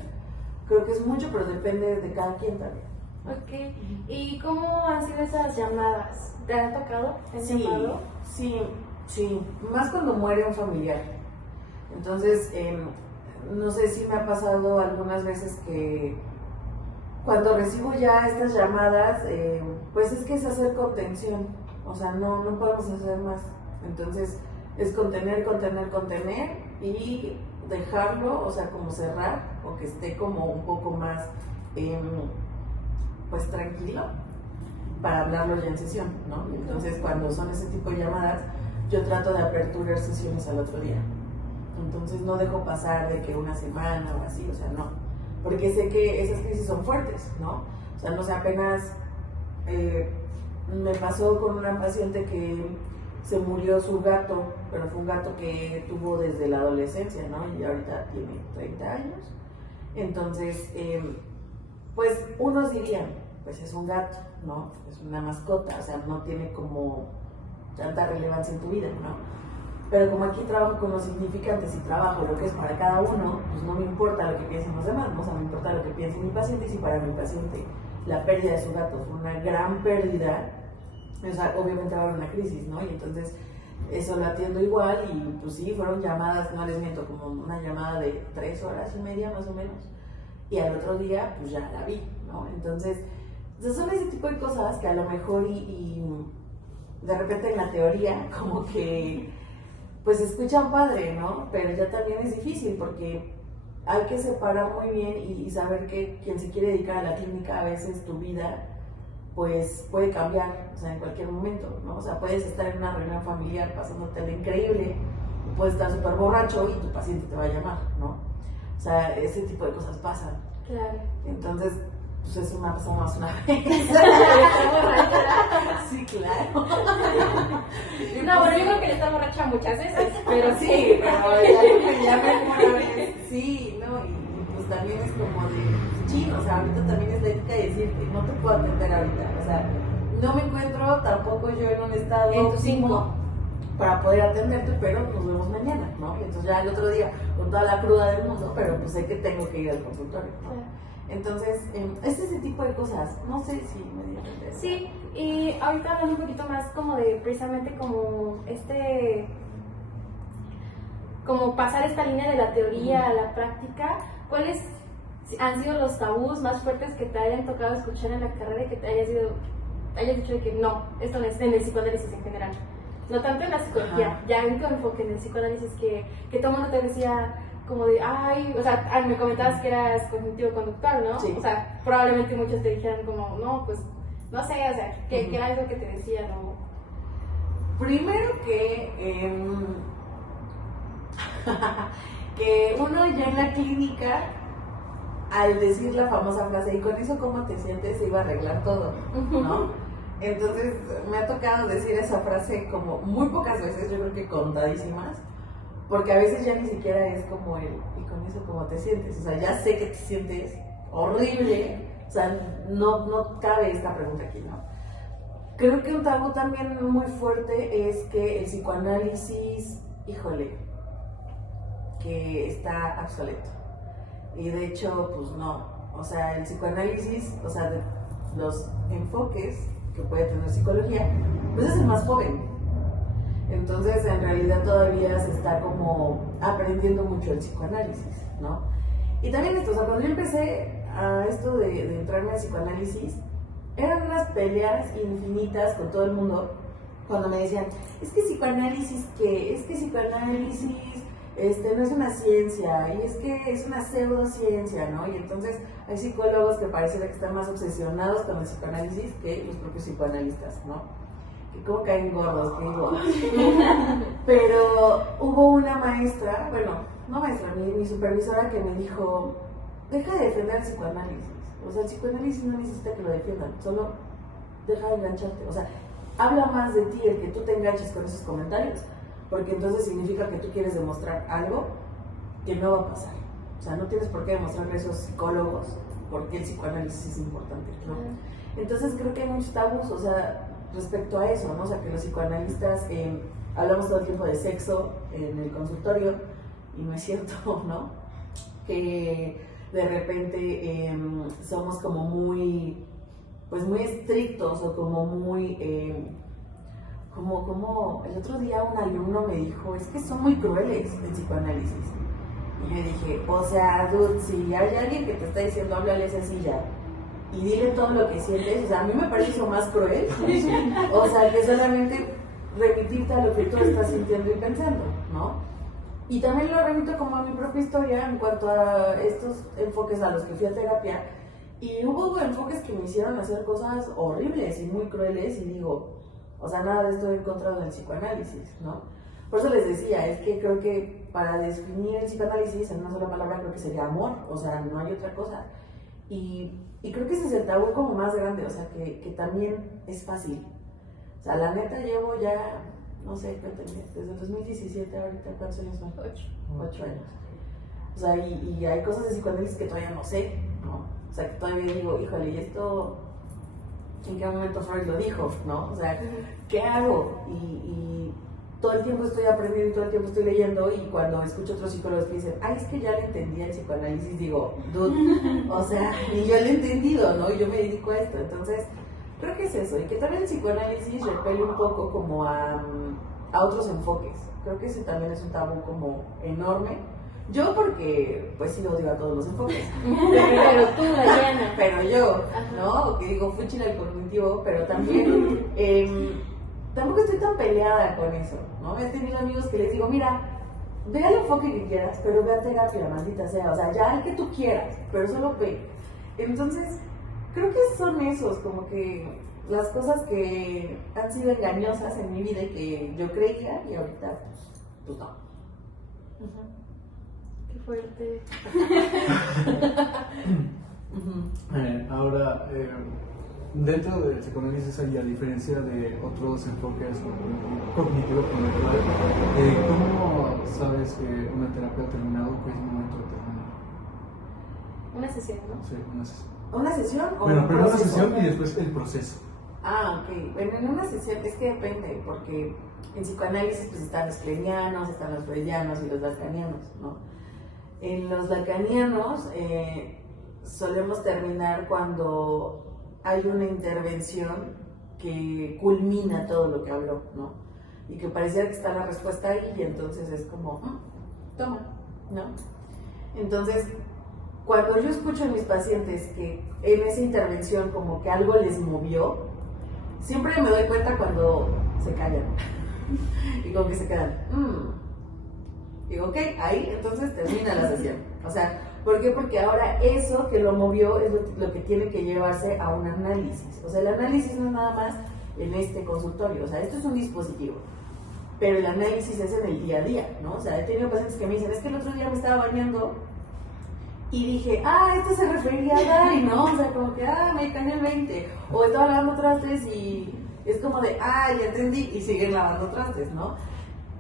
Creo que es mucho, pero depende de cada quien también. Ok, ¿y cómo han sido esas llamadas? ¿Te han tocado? ¿Te han llamado? Sí, más cuando muere un familiar. Entonces, no sé si me ha pasado algunas veces que cuando recibo ya estas llamadas, pues es que es hacer contención, o sea, no podemos hacer más. Entonces, es contener y dejarlo, o sea, como cerrar, o que esté como un poco más, pues tranquilo, para hablarlo ya en sesión, ¿no? Entonces, cuando son ese tipo de llamadas, yo trato de aperturar sesiones al otro día. Entonces, no dejo pasar de que una semana o así, o sea, no. Porque sé que esas crisis son fuertes, ¿no? O sea, no sé, apenas me pasó con una paciente que se murió su gato, pero fue un gato que tuvo desde la adolescencia, ¿no? Y ahorita tiene 30 años. Entonces, pues unos dirían, pues es un gato, ¿no? Es una mascota, o sea, no tiene como tanta relevancia en tu vida, ¿no? Pero como aquí trabajo con los significantes y trabajo lo que es para cada uno, pues no me importa lo que piensen los demás, ¿no? O sea, me importa lo que piense mi paciente, y si para mi paciente la pérdida de su gato fue una gran pérdida, o sea, obviamente va a haber una crisis, ¿no? Y entonces eso lo atiendo igual y pues sí, fueron llamadas, no les miento, como una llamada de 3 horas y media más o menos. Y al otro día pues ya la vi, ¿no? Entonces son ese tipo de cosas que a lo mejor y de repente en la teoría como que pues se escuchan padre, ¿no? Pero ya también es difícil porque hay que separar muy bien y saber que quien se quiere dedicar a la clínica, a veces tu vida pues puede cambiar, o sea, en cualquier momento, ¿no? O sea, puedes estar en una reunión familiar pasándote lo increíble, y puedes estar súper borracho y tu paciente te va a llamar, ¿no? O sea, ese tipo de cosas pasan. Claro. Entonces, pues eso me ha pasado más una vez. Sí, claro. No, bueno, yo creo que le está borracha muchas veces, pero sí. Sí, pero ya que me llamen una vez, sí, ¿no? Y pues también es como de, chino, o sea, ahorita también es la ética de decirte, no te puedo atender ahorita, o sea, no me encuentro tampoco yo en un estado En tu óptimo 5 para poder atenderte, pero nos vemos mañana, ¿no? Y entonces ya el otro día, con toda la cruda del mundo, pero pues sé que tengo que ir al consultorio, ¿no? Claro. Entonces, es ese tipo de cosas, no sé si me dio a entender. Sí, y ahorita hablando un poquito más como de precisamente como como pasar esta línea de la teoría a la práctica, ¿cuáles han sido los tabús más fuertes que te hayan tocado escuchar en la carrera y que te hayas dicho de que no, esto no es en el psicoanálisis en general? No tanto en la psicología, Ajá. ya en tu enfoque en el psicoanálisis que todo el mundo te decía como de, ay, o sea, me comentabas que eras cognitivo-conductual, ¿no? Sí. O sea, probablemente muchos te dijeran como, no, pues, no sé, o sea, que era algo que te decían, ¿no? Primero que uno ya en la clínica, al decir la famosa frase, y con eso cómo te sientes, se iba a arreglar todo, ¿no? Entonces me ha tocado decir esa frase como muy pocas veces, yo creo que contadísimas, porque a veces ya ni siquiera es como y con eso cómo te sientes, o sea, ya sé que te sientes horrible, o sea, no cabe esta pregunta aquí, ¿no? Creo que un tabú también muy fuerte es que el psicoanálisis, híjole, que está obsoleto. Y de hecho, pues no. O sea, el psicoanálisis, o sea, de los enfoques que puede tener psicología, pues es el más joven. Entonces, en realidad todavía se está como aprendiendo mucho el psicoanálisis, ¿no? Y también esto, o sea, cuando yo empecé a esto de entrarme al psicoanálisis, eran unas peleas infinitas con todo el mundo cuando me decían, es que psicoanálisis, ¿qué? Es que psicoanálisis no es una ciencia, y es que es una pseudociencia, ¿no? Y entonces hay psicólogos que pareciera que están más obsesionados con el psicoanálisis que los propios psicoanalistas, ¿no? Que como caen gordos, que digo. Pero hubo una maestra, bueno, no maestra, mi supervisora que me dijo, deja de defender el psicoanálisis. O sea, el psicoanálisis no necesita que lo defiendan, solo deja de engancharte. O sea, habla más de ti el que tú te enganches con esos comentarios, porque entonces significa que tú quieres demostrar algo que no va a pasar. O sea, no tienes por qué demostrarle a esos psicólogos por qué el psicoanálisis es importante, ¿no? Entonces creo que hay muchos tabús, o sea, respecto a eso, ¿no? O sea, que los psicoanalistas hablamos todo el tiempo de sexo en el consultorio, y no es cierto, ¿no? Que de repente somos como muy, pues muy estrictos o como muy, como el otro día un alumno me dijo, es que son muy crueles el psicoanálisis. Y yo dije, o sea, dude, si hay alguien que te está diciendo, háblale sencilla y dile todo lo que sientes, o sea, a mí me parece eso más cruel, o sea, que solamente remitirte a lo que tú estás sintiendo y pensando, ¿no? Y también lo remito como a mi propia historia en cuanto a estos enfoques a los que fui a terapia, y hubo enfoques que me hicieron hacer cosas horribles y muy crueles, y digo, o sea, nada de esto he encontrado en el psicoanálisis, ¿no? Por eso les decía, es que creo que para definir el psicoanálisis en una sola palabra creo que sería amor, o sea, no hay otra cosa. Y creo que ese es el tabú como más grande, o sea, que también es fácil. O sea, la neta llevo ya, no sé qué tenía, desde el 2017 ahorita, ¿cuántos años son? 8 años. O sea, y hay cosas de psicoanálisis que todavía no sé, ¿no? O sea, que todavía digo, híjole, ¿y esto en qué momento Freud lo dijo, ¿no? O sea, ¿qué hago? Y todo el tiempo estoy aprendiendo y todo el tiempo estoy leyendo, y cuando escucho otros psicólogos que dicen, ay, es que ya le entendí el psicoanálisis, digo, dude, o sea, ni yo lo he entendido, ¿no? Y yo me dedico a esto, entonces creo que es eso, y que también el psicoanálisis repele un poco como a a otros enfoques. Creo que ese también es un tabú como enorme. Yo porque, pues sí odio a todos los enfoques. Pero tú, Dayana. Pero yo, ¿no? Que digo, fui chila el cognitivo, pero también tampoco estoy tan peleada con eso, ¿no? He tenido amigos que les digo, mira, ve al enfoque que quieras, pero ve a terapia, maldita sea. O sea, ya el que tú quieras, pero solo ve. Entonces, creo que son esos, como que las cosas que han sido engañosas en mi vida y que yo creía y ahorita, pues no. Qué fuerte. Ahora, dentro del psicoanálisis hay, a diferencia de otros enfoques cognitivo-conductual, ¿cómo sabes que una terapia ha terminado o que es el momento de terminar? Una sesión, ¿no? Sí, una sesión. ¿Una sesión o Bueno, un pero una proceso? sesión y después el proceso. Ah, ok. Bueno, en una sesión es que depende, porque en psicoanálisis pues están los klenianos, están los freudianos y los lacanianos, ¿no? En los lacanianos solemos terminar cuando hay una intervención que culmina todo lo que habló, ¿no? Y que pareciera que está la respuesta ahí y entonces es como, toma, ¿no? Entonces, cuando yo escucho a mis pacientes que en esa intervención como que algo les movió, siempre me doy cuenta cuando se callan y como que se quedan, digo, ok, ahí entonces termina la sesión. O sea, ¿por qué? Porque ahora eso que lo movió es lo que tiene que llevarse a un análisis. O sea, el análisis no es nada más en este consultorio, o sea, esto es un dispositivo, pero el análisis es en el día a día, ¿no? O sea, he tenido pacientes que me dicen, es que el otro día me estaba bañando y dije, esto se refería a Dari, ¿no? O sea, como que, me cayó el 20. O estaba lavando trastes y es como de, ya entendí, y siguen lavando trastes, ¿no?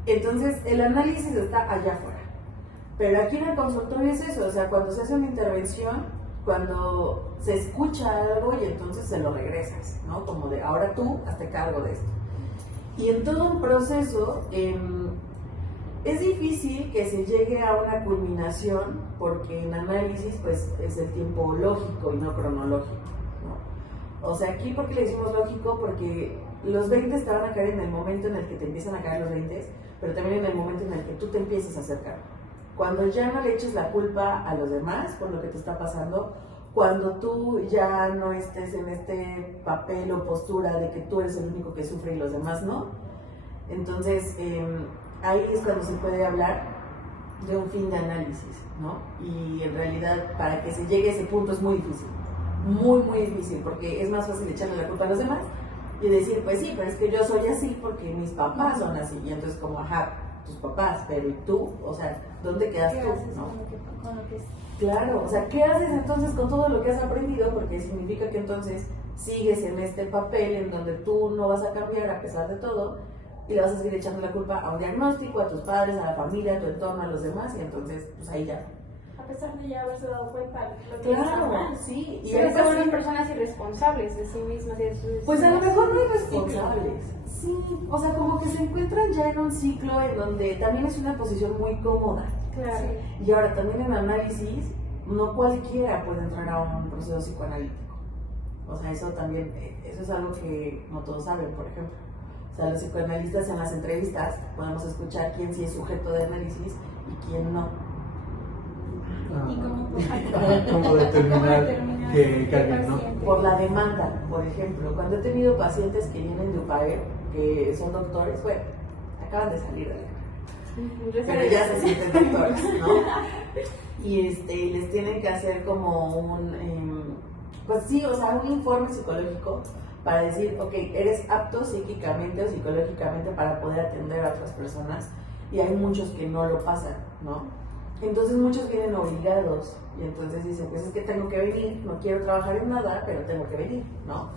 Entonces, el análisis está allá afuera. Pero aquí en el consultorio es eso, o sea, cuando se hace una intervención, cuando se escucha algo y entonces se lo regresas, ¿no? Como de, ahora tú hazte cargo de esto. Y en todo un proceso, es difícil que se llegue a una culminación porque en análisis pues es el tiempo lógico y no cronológico, ¿no? O sea, aquí porque le decimos lógico porque los 20 te van a caer en el momento en el que te empiezan a caer los 20, pero también en el momento en el que tú te empiezas a acercar. Cuando ya no le eches la culpa a los demás por lo que te está pasando, cuando tú ya no estés en este papel o postura de que tú eres el único que sufre y los demás no, entonces ahí es cuando se puede hablar de un fin de análisis, ¿no? Y en realidad para que se llegue a ese punto es muy difícil, muy difícil, porque es más fácil echarle la culpa a los demás y decir, pues sí, pero es que yo soy así porque mis papás son así, y entonces como, tus papás, pero ¿y tú? O sea, ¿dónde quedas ¿Qué tú? haces ¿no? con lo que es? Claro, o sea, ¿qué haces entonces con todo lo que has aprendido? Porque significa que entonces sigues en este papel en donde tú no vas a cambiar a pesar de todo y le vas a seguir echando la culpa a un diagnóstico, a tus padres, a la familia, a tu entorno, a los demás, y entonces, pues ahí ya. A pesar de ya haberse dado cuenta lo que está Claro, mal. sí. Y se vuelven personas irresponsables de sí mismas y de sus Pues a lo decisiones. mejor no irresponsables. Sí, o sea, como que se encuentran ya en un ciclo en donde también es una posición muy cómoda. Claro. Y ahora también en análisis, no cualquiera puede entrar a un proceso psicoanalítico. O sea, eso también, eso es algo que no todos saben, por ejemplo. O sea, los psicoanalistas en las entrevistas podemos escuchar quién sí es sujeto de análisis y quién no. ¿Y cómo ¿Cómo determinar que alguien no? Por la demanda, por ejemplo. Cuando he tenido pacientes que vienen de UPAER, que son doctores, bueno, acaban de salir de la carrera, pero ya se sienten doctores, ¿no? Y les tienen que hacer como pues sí, o sea, un informe psicológico para decir, ok, eres apto psíquicamente o psicológicamente para poder atender a otras personas, y hay muchos que no lo pasan, ¿no? Entonces muchos vienen obligados y entonces dicen, pues es que tengo que venir, no quiero trabajar en nada, pero tengo que venir, ¿no?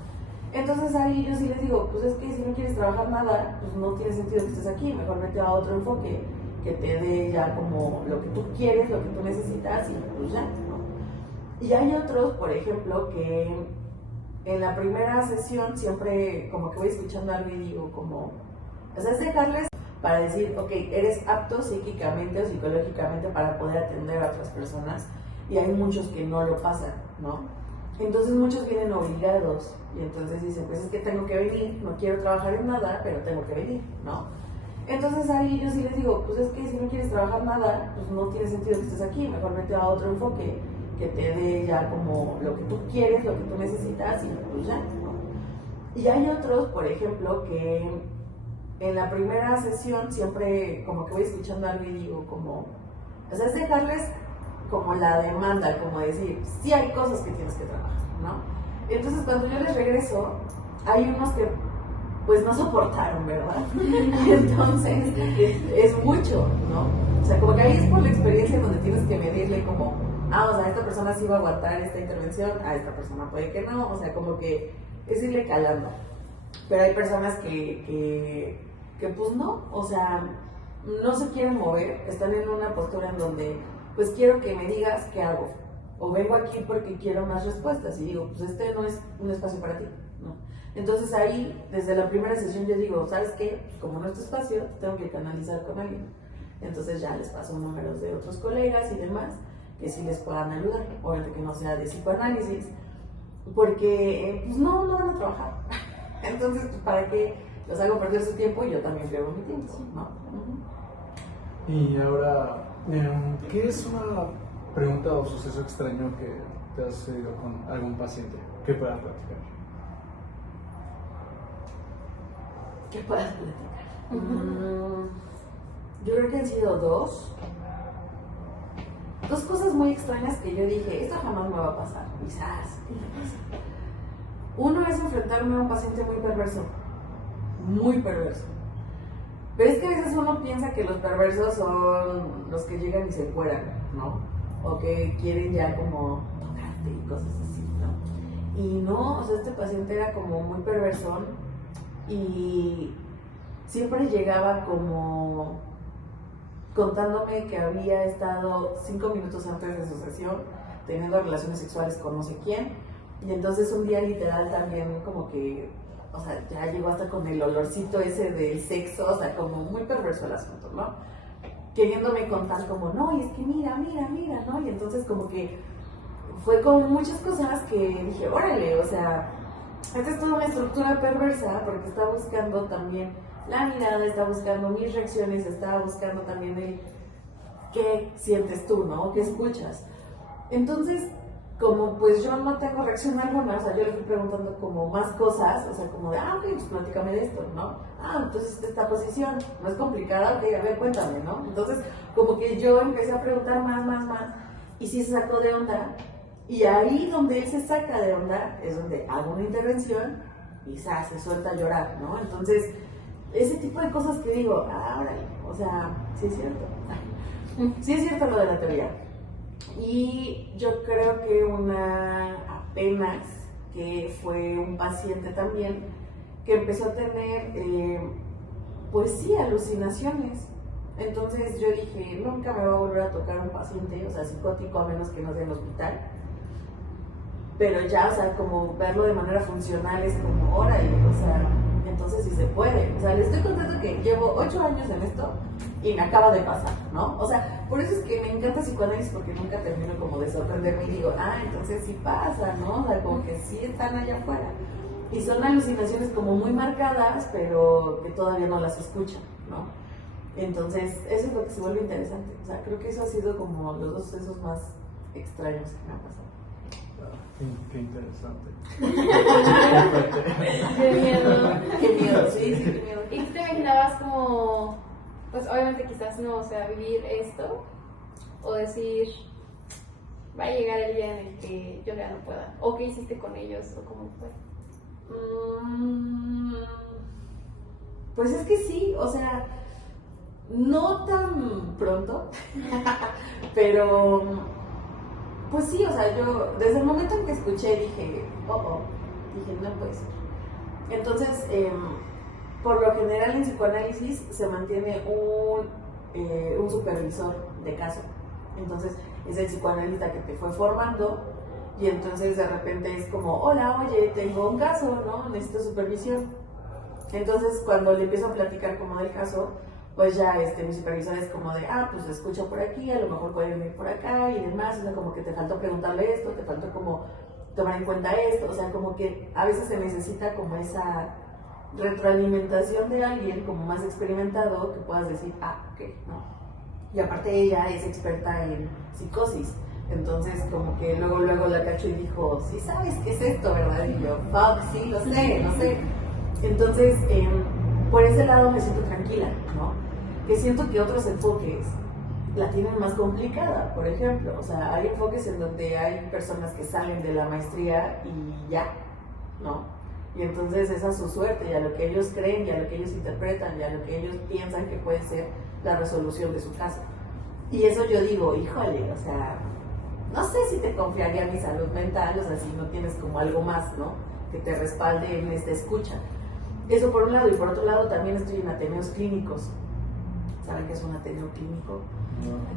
Entonces ahí yo sí les digo, pues es que si no quieres trabajar nada, pues no tiene sentido que estés aquí, mejor vete a otro enfoque que te dé ya como lo que tú quieres, lo que tú necesitas y pues ya, ¿no? Y hay otros, por ejemplo, que en la primera sesión siempre como que voy escuchando algo y digo como, o sea, es dejarles para decir, ok, eres apto psíquicamente o psicológicamente para poder atender a otras personas, y hay muchos que no lo pasan, ¿no? Entonces muchos vienen obligados y entonces dicen, pues es que tengo que venir, no quiero trabajar en nada, pero tengo que venir, ¿no? Entonces ahí yo sí les digo, pues es que si no quieres trabajar nada, pues no tiene sentido que estés aquí, mejor vete a otro enfoque que te dé ya como lo que tú quieres, lo que tú necesitas y pues ya, ¿no? Y hay otros, por ejemplo, que en la primera sesión siempre como que voy escuchando algo y digo como, o sea, es dejarles como la demanda, como decir, sí hay cosas que tienes que trabajar, ¿no? Entonces cuando yo les regreso, hay unos que pues no soportaron, ¿verdad? Entonces es mucho, ¿no? O sea, como que ahí es por la experiencia donde tienes que medirle como, o sea, esta persona sí va a aguantar esta intervención, a esta persona puede que no, o sea, como que es irle calando. Pero hay personas que pues no, o sea, no se quieren mover, están en una postura en donde pues quiero que me digas qué hago, o vengo aquí porque quiero más respuestas y digo, pues este no es un espacio para ti, ¿no? Entonces ahí, desde la primera sesión yo digo, ¿sabes qué? Como no es tu espacio, tengo que canalizar con alguien. Entonces ya les paso números de otros colegas y demás que sí les puedan ayudar, obviamente que no sea de psicoanálisis, porque pues no van a trabajar. Entonces, pues, ¿para qué los hago perder su tiempo y yo también pierdo mi tiempo, ¿no? Y ahora, ¿qué es una pregunta o suceso extraño que te has sucedido con algún paciente que puedas platicar? ¿Qué puedas platicar? Yo creo que han sido dos cosas muy extrañas que yo dije, esto jamás me va a pasar, quizás. Uno es enfrentarme a un paciente muy perverso, pero es que a veces uno piensa que los perversos son los que llegan y se encueran, ¿no? O que quieren ya como tocarte y cosas así, ¿no? Y no, o sea, este paciente era como muy perversón y siempre llegaba como contándome que había estado 5 minutos antes de su sesión teniendo relaciones sexuales con no sé quién, y entonces un día literal también como que, o sea, ya llegó hasta con el olorcito ese del sexo, o sea, como muy perverso el asunto, ¿no? Queriéndome contar como, no, y es que mira, ¿no? Y entonces como que fue como muchas cosas que dije, órale, o sea, esta es toda una estructura perversa porque está buscando también la mirada, está buscando mis reacciones, está buscando también el qué sientes tú, ¿no? ¿Qué escuchas? Entonces, como pues yo no tengo reacción alguna, o sea, yo le fui preguntando como más cosas, o sea, como de, ok, pues platícame de esto, ¿no? Entonces esta posición no es complicada, ok, a ver, cuéntame, ¿no? Entonces, como que yo empecé a preguntar más, y sí se sacó de onda, y ahí donde él se saca de onda es donde hago una intervención y se suelta a llorar, ¿no? Entonces, ese tipo de cosas que digo, órale, o sea, sí es cierto. Sí es cierto lo de la teoría. Y yo creo que una apenas que fue un paciente también que empezó a tener, pues sí, alucinaciones. Entonces yo dije, nunca me va a volver a tocar un paciente, o sea, psicótico, a menos que no sea en hospital. Pero ya, o sea, como verlo de manera funcional es como, órale, o sea, entonces sí se puede. O sea, les estoy contando que llevo 8 años en esto y me acaba de pasar, ¿no? O sea, por eso es que me encanta psicoanálisis, porque nunca termino como de sorprenderme y digo, entonces sí pasa, ¿no? O sea, como que sí están allá afuera. Y son alucinaciones como muy marcadas, pero que todavía no las escuchan, ¿no? Entonces, eso es lo que se vuelve interesante. O sea, creo que eso ha sido como los dos sucesos más extraños que me han pasado. Qué interesante. Qué miedo. Qué miedo, sí, qué miedo. ¿Y tú te imaginabas como, pues obviamente quizás no, o sea, vivir esto o decir, va a llegar el día en el que yo ya no pueda? ¿O qué hiciste con ellos o cómo fue? Pues es que sí, o sea, no tan pronto, pero pues sí, o sea, yo desde el momento en que escuché dije, dije, no puede ser. Entonces, por lo general en psicoanálisis se mantiene un supervisor de caso. Entonces, es el psicoanalista que te fue formando y entonces de repente es como, hola, oye, tengo un caso, ¿no? Necesito supervisión. Entonces, cuando le empiezo a platicar como del caso, pues ya mi supervisor es como de, pues escucha por aquí, a lo mejor pueden venir por acá y demás, o sea, como que te faltó preguntarle esto, te faltó como tomar en cuenta esto, o sea, como que a veces se necesita como esa retroalimentación de alguien como más experimentado que puedas decir, ok, no. Y aparte ella es experta en psicosis, entonces como que luego la cachó y dijo, sí sabes qué es esto, ¿verdad? Y yo, sí, lo sé. Entonces, por ese lado me siento tranquila, ¿no? Que siento que otros enfoques la tienen más complicada, por ejemplo, o sea, hay enfoques en donde hay personas que salen de la maestría y ya, ¿no? Y entonces esa es su suerte, y a lo que ellos creen, y a lo que ellos interpretan, y a lo que ellos piensan que puede ser la resolución de su caso. Y eso yo digo, híjole, o sea, no sé si te confiaría mi salud mental, o sea, si no tienes como algo más, ¿no? Que te respalde en esta escucha. Eso por un lado, y por otro lado también estoy en ateneos clínicos. ¿Saben qué es un ateneo clínico?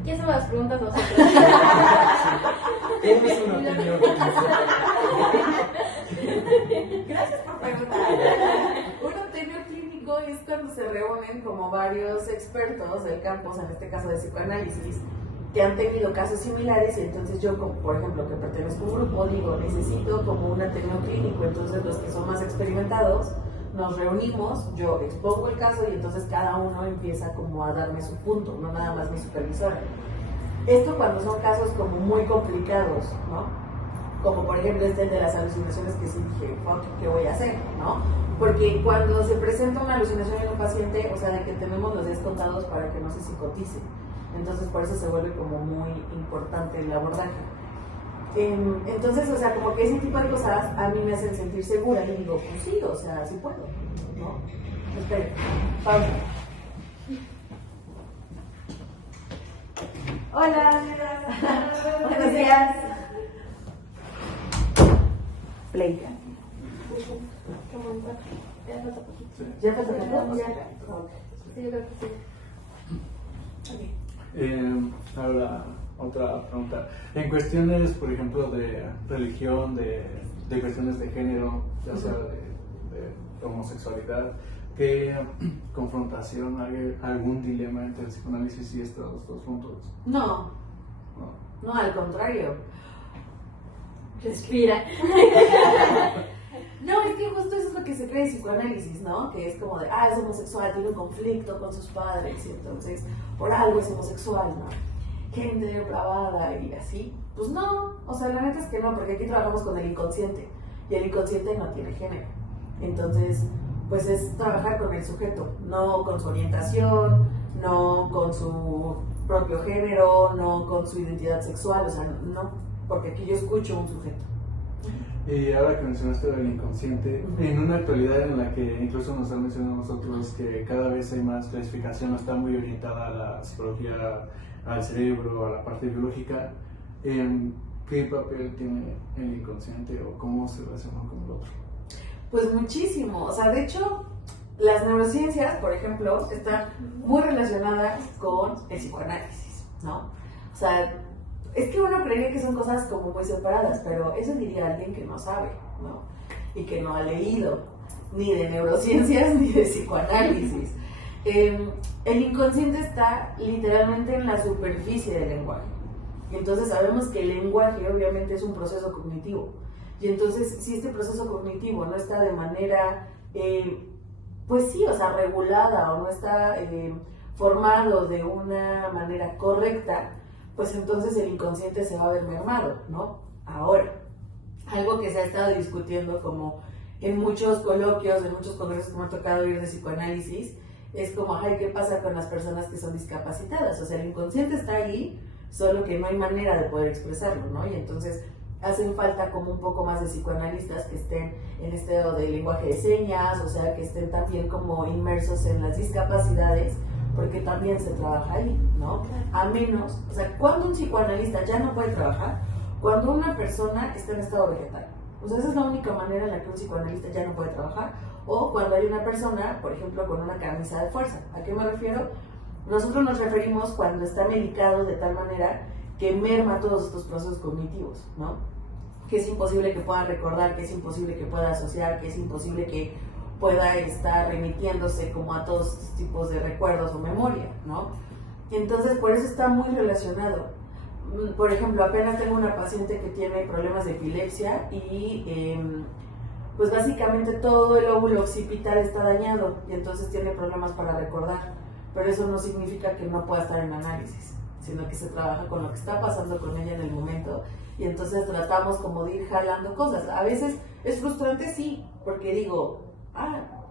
Aquí hacemos las preguntas nosotros. ¿Qué es una opinión? Gracias por preguntar. Un ateneo clínico es cuando se reúnen como varios expertos del campus, en este caso de psicoanálisis, que han tenido casos similares, y entonces yo, como por ejemplo, que pertenezco a un grupo, digo, necesito como un ateneo clínico. Entonces los que son más experimentados nos reunimos, yo expongo el caso y entonces cada uno empieza como a darme su punto, no nada más mi supervisora. Esto cuando son casos como muy complicados, ¿no? Como por ejemplo este de las alucinaciones, que sí dije, ¿qué voy a hacer? ¿No? Porque cuando se presenta una alucinación en un paciente, o sea, de que tenemos los días contados para que no se psicotice. Entonces por eso se vuelve como muy importante el abordaje. Entonces, o sea, como que ese tipo de cosas a mí me hacen sentir segura y digo, pues sí, o sea, sí puedo, ¿no? Espera, pausa. Hola, buenos días. Play. Ya falta poquito. ¿Ya falta poco? Sí, yo creo que sí. Ahora, otra pregunta. En cuestiones, por ejemplo, de religión, de cuestiones de género, ya sea de homosexualidad, ¿qué confrontación, hay algún dilema entre el psicoanálisis y estos dos puntos? No, al contrario. Respira. No, es que justo eso es lo que se cree en psicoanálisis, ¿no? Que es como de, es homosexual, tiene un conflicto con sus padres y entonces por algo es homosexual, ¿no? Gente depravada y así. Pues no, o sea, la neta es que no, porque aquí trabajamos con el inconsciente y el inconsciente no tiene género. Entonces, pues es trabajar con el sujeto, no con su orientación, no con su propio género, no con su identidad sexual, o sea, no, porque aquí yo escucho un sujeto. Y ahora que mencionaste el inconsciente, en una actualidad en la que incluso nos han mencionado nosotros que cada vez hay más clasificación, no está muy orientada a la psicología, al cerebro, a la parte biológica, ¿qué papel tiene el inconsciente o cómo se relaciona con el otro? Pues muchísimo, o sea, de hecho, las neurociencias, por ejemplo, están muy relacionadas con el psicoanálisis, ¿no? O sea, es que uno creería que son cosas como muy separadas, pero eso diría alguien que no sabe, ¿no? Y que no ha leído ni de neurociencias ni de psicoanálisis. El inconsciente está literalmente en la superficie del lenguaje. Y entonces sabemos que el lenguaje obviamente es un proceso cognitivo. Y entonces si este proceso cognitivo no está de manera, pues sí, o sea, regulada o no está formado de una manera correcta, pues entonces el inconsciente se va a ver mermado, ¿no? Ahora, algo que se ha estado discutiendo como en muchos coloquios, en muchos congresos que me ha tocado ir de psicoanálisis, es como, ¿qué pasa con las personas que son discapacitadas? O sea, el inconsciente está ahí, solo que no hay manera de poder expresarlo, ¿no? Y entonces hacen falta como un poco más de psicoanalistas que estén en este de lenguaje de señas, o sea, que estén también como inmersos en las discapacidades, porque también se trabaja ahí, ¿no? A menos, o sea, cuando un psicoanalista ya no puede trabajar, cuando una persona está en estado vegetal. O sea, esa es la única manera en la que un psicoanalista ya no puede trabajar, o cuando hay una persona, por ejemplo, con una camisa de fuerza. ¿A qué me refiero? Nosotros nos referimos cuando está medicado de tal manera que merma todos estos procesos cognitivos, ¿no? Que es imposible que pueda recordar, que es imposible que pueda asociar, que es imposible que pueda estar remitiéndose como a todos estos tipos de recuerdos o memoria, ¿no? Entonces, por eso está muy relacionado. Por ejemplo, apenas tengo una paciente que tiene problemas de epilepsia y pues básicamente todo el lóbulo occipital está dañado y entonces tiene problemas para recordar. Pero eso no significa que no pueda estar en análisis, sino que se trabaja con lo que está pasando con ella en el momento y entonces tratamos como de ir jalando cosas. A veces es frustrante, sí, porque digo,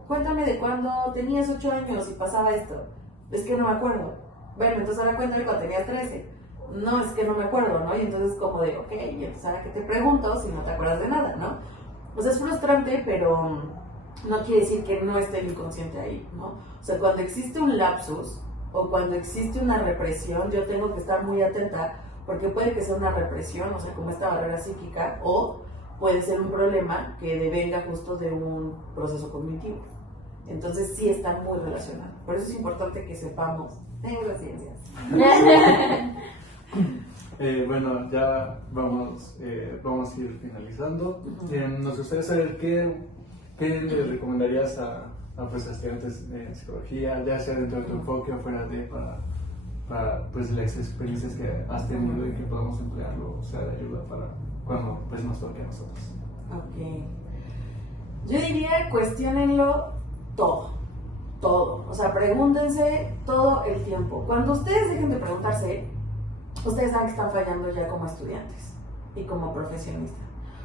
cuéntame de cuando tenías 8 años y pasaba esto. Es que no me acuerdo. Bueno, entonces ahora cuéntame cuando tenías 13. No, es que no me acuerdo, ¿no? Y entonces como de, ok, y entonces ahora que te pregunto si no te acuerdas de nada, ¿no? Pues es frustrante, pero no quiere decir que no esté el inconsciente ahí, ¿no? O sea, cuando existe un lapsus o cuando existe una represión, yo tengo que estar muy atenta porque puede que sea una represión, o sea, como esta barrera psíquica, o puede ser un problema que devenga justo de un proceso cognitivo. Entonces sí están muy relacionados. Por eso es importante que sepamos neurociencias. Bueno, ya vamos a ir finalizando. Nos gustaría saber qué le recomendarías a pues, estudiantes de psicología, ya sea dentro de tu enfoque o fuera de, para pues, las experiencias que has tenido y que podamos emplearlo, o sea, de ayuda para cuando pues, nos toque a nosotros. Ok. Yo diría, cuestionenlo todo. O sea, pregúntense todo el tiempo. Cuando ustedes dejen de preguntarse, ustedes saben que están fallando ya como estudiantes y como profesionistas.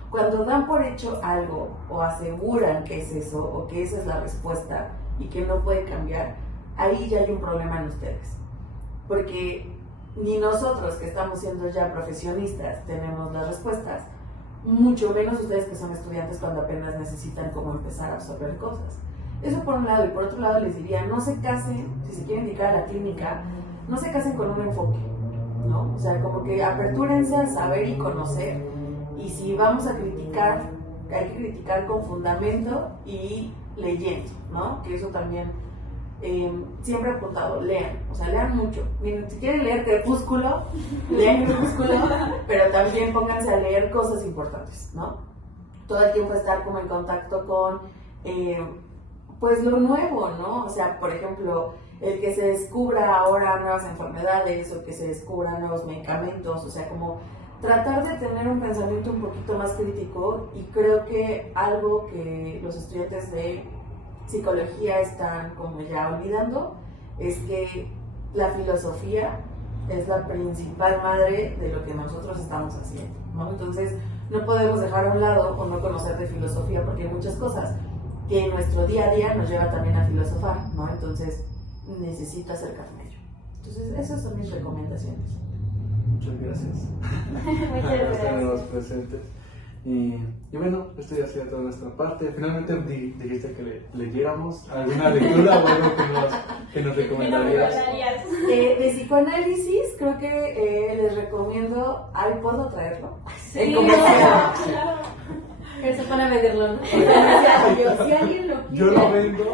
Cuando dan por hecho algo o aseguran que es eso o que esa es la respuesta y que no puede cambiar, ahí ya hay un problema en ustedes. Porque ni nosotros que estamos siendo ya profesionistas tenemos las respuestas, mucho menos ustedes que son estudiantes cuando apenas necesitan como empezar a absorber cosas. Eso por un lado, y por otro lado les diría, no se casen, si se quieren dedicar a la clínica, no se casen con un enfoque, ¿no? O sea, como que apertúrense a saber y conocer, y si vamos a criticar, hay que criticar con fundamento y leyendo, ¿no? Que eso también, siempre he apuntado, lean, o sea, lean mucho. Miren, si quieren leer Crepúsculo, lean Crepúsculo, pero también pónganse a leer cosas importantes, ¿no? Todo el tiempo estar como en contacto con, pues lo nuevo, ¿no? O sea, por ejemplo, el que se descubra ahora nuevas enfermedades o que se descubran nuevos medicamentos, o sea, como tratar de tener un pensamiento un poquito más crítico. Y creo que algo que los estudiantes de psicología están como ya olvidando es que la filosofía es la principal madre de lo que nosotros estamos haciendo, ¿no? Entonces no podemos dejar a un lado o no conocer de filosofía porque hay muchas cosas que en nuestro día a día nos lleva también a filosofar, ¿no? Entonces necesito acercarme a ello. Entonces esas son mis recomendaciones. Muchas gracias. Muchas por gracias. tenernos presentes. Y bueno, esto ya sería toda nuestra parte. Finalmente dijiste que leyéramos alguna lectura o algo que nos recomendarías. De psicoanálisis, creo que les recomiendo. ¿Puedo traerlo? Sí, En comercial. claro. Eso para venderlo, ¿no? Si alguien lo quiere. Yo lo vendo,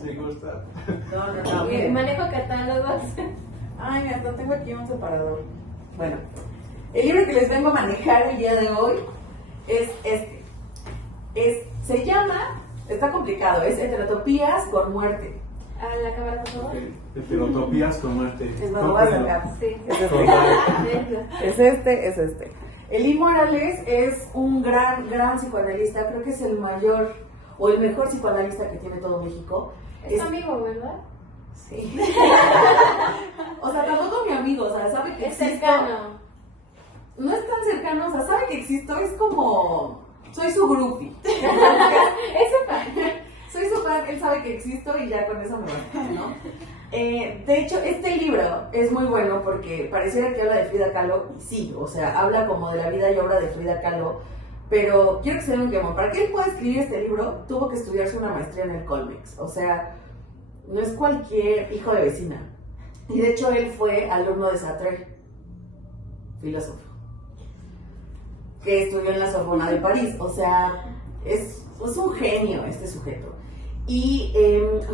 si gusta. No. Manejo catálogos. Ay, mira, hasta tengo aquí un separador. Bueno, el libro que les vengo a manejar el día de hoy es este. Se llama, está complicado, es Heterotopías con muerte. A la cámara, por favor. Heterotopías con muerte. Es más, lo voy a sacar. Sí. Es este. Elie Morales es un gran psicoanalista, creo que es el mayor o el mejor psicoanalista que tiene todo México. Es tu amigo, ¿verdad? Sí. O sea, tampoco mi amigo, o sea, sabe que Es existo. cercano. No es tan cercano, o sea, sabe que existo, es como, soy su groupie. Ese fan. Soy su fan, él sabe que existo y ya con eso me basta, ¿no? De hecho, este libro es muy bueno porque pareciera que habla de Frida Kahlo, y sí, o sea, habla como de la vida y obra de Frida Kahlo, pero quiero que se den un quemón. Para que él pueda escribir este libro, tuvo que estudiarse una maestría en el Colmex, o sea, no es cualquier hijo de vecina. Y de hecho, él fue alumno de Sartre, filósofo, que estudió en la Sorbona de París, o sea, es un genio este sujeto. Y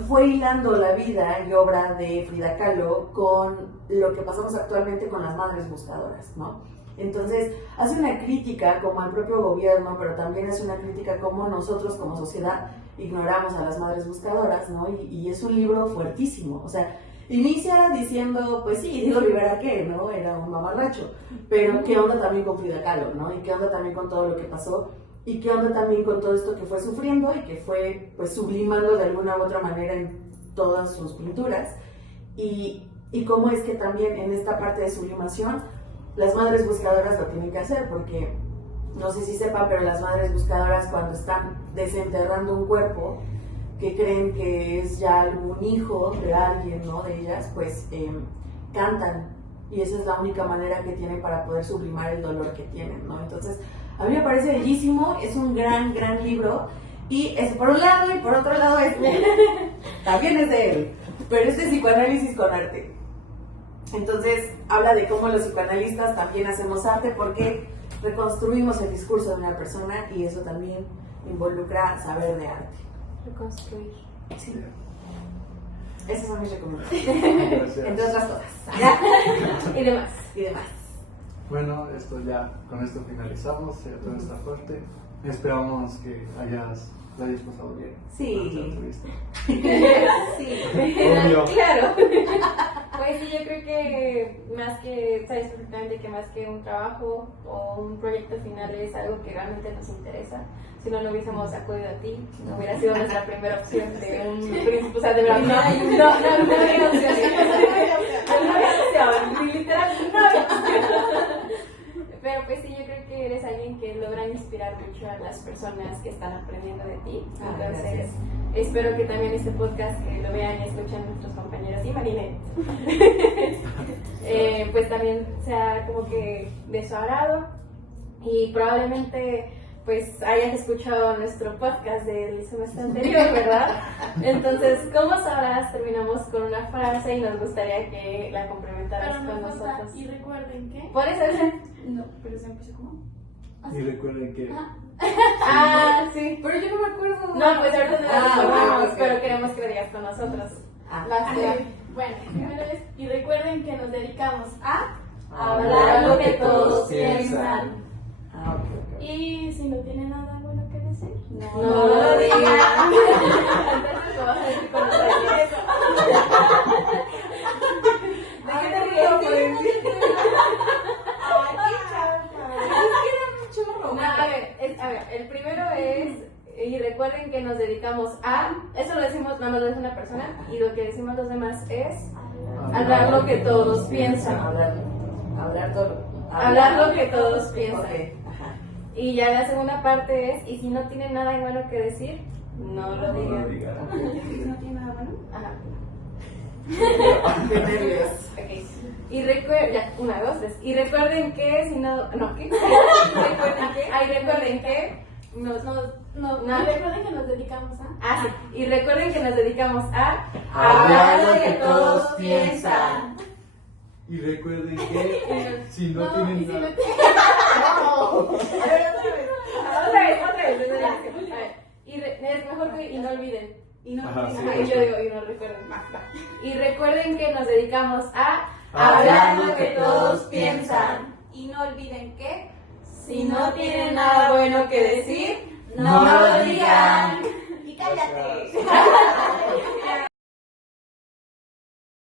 fue hilando la vida y obra de Frida Kahlo con lo que pasamos actualmente con las madres buscadoras, ¿no? Entonces, hace una crítica como al propio gobierno, pero también hace una crítica como nosotros como sociedad ignoramos a las madres buscadoras, ¿no? Y es un libro fuertísimo, o sea, inicia diciendo, pues sí, Diego Rivera, ¿qué? ¿No? Era un mamarracho, pero ¿qué onda también con Frida Kahlo, ¿no? Y ¿qué onda también con todo lo que pasó? y qué onda también con todo esto que fue sufriendo y que fue pues sublimando de alguna u otra manera en todas sus pinturas, y cómo es que también en esta parte de sublimación las madres buscadoras lo tienen que hacer, porque no sé si sepan, pero las madres buscadoras cuando están desenterrando un cuerpo que creen que es ya algún hijo de alguien, ¿no? De ellas, pues cantan, y esa es la única manera que tienen para poder sublimar el dolor que tienen, ¿no? Entonces, a mí me parece bellísimo, es un gran, gran libro, y es por un lado, y por otro lado también es de él, pero es de psicoanálisis con arte. Entonces, habla de cómo los psicoanalistas también hacemos arte, porque reconstruimos el discurso de una persona, y eso también involucra saber de arte. Reconstruir. Sí. Esas son mis recomendaciones. Gracias. Entre otras cosas. Y demás. Y demás. Bueno, con esto finalizamos toda esta parte. Esperamos que la hayas pasado bien. Sí. con esta entrevista. Sí. Obvio. Claro. Pues sí, yo creo que sabes perfectamente que más que un trabajo o un proyecto final es algo que realmente nos interesa. Si no lo hubiésemos acudido a ti, no hubiera sido nuestra primera opción de un principio, o sea, de verdad, no había opción. No había opción, literal, no había opción. Pero pues sí, yo creo que eres alguien que logra inspirar mucho a las personas que están aprendiendo de ti. Entonces, gracias. espero que también este podcast que lo vean y escuchen nuestros compañeros y Marinette, pues también sea como que de su agrado, y probablemente pues hayas escuchado nuestro podcast del semestre anterior, ¿verdad? Entonces, como sabrás, terminamos con una frase y nos gustaría que la complementaras Pero con no falta, nosotros. y recuerden que... ¿Puedes hacer? No, pero se empieza como... Y recuerden que Ah, sí. Pero yo no me acuerdo. No, pues ahorita te la recordamos, ok. pero queremos que lo digas con nosotros. Ah, Vas, Lea. Bueno, primero es... Y recuerden que nos dedicamos a... Hablar lo que todos piensan. ok, ok. Y si no tiene nada bueno que decir... No lo digas. Entonces lo vas a decir con nosotros. ¿De qué te ríes? No, a ver, el primero es, y recuerden que nos dedicamos a, eso lo decimos nada más lo dice una persona, y lo que decimos los demás es hablar lo que todos piensan. Hablar todo. Hablar lo que todos piensan. Ok, ajá. Y ya la segunda parte es, y si no tienen nada bueno que decir, no lo digan. ¿No tiene nada bueno? Ajá. Qué nervios. Ok. Y recuerden, ya, 1, 2, 3. Y recuerden que si no, ¿qué? Recuerden que, recuerden que No, No. y recuerden que nos dedicamos a... sí. Y recuerden que nos dedicamos a Hablar lo que todos piensan. Y recuerden que si no y tienen si no nada. Otra vez. A ver. Es mejor que y no olviden. Y no Ajá, tiene sí. nada Y yo digo, y no recuerden. Va. Y recuerden que nos dedicamos a hablar lo que todos piensan. Y no olviden que Si no tienen nada bueno que decir, no lo digan.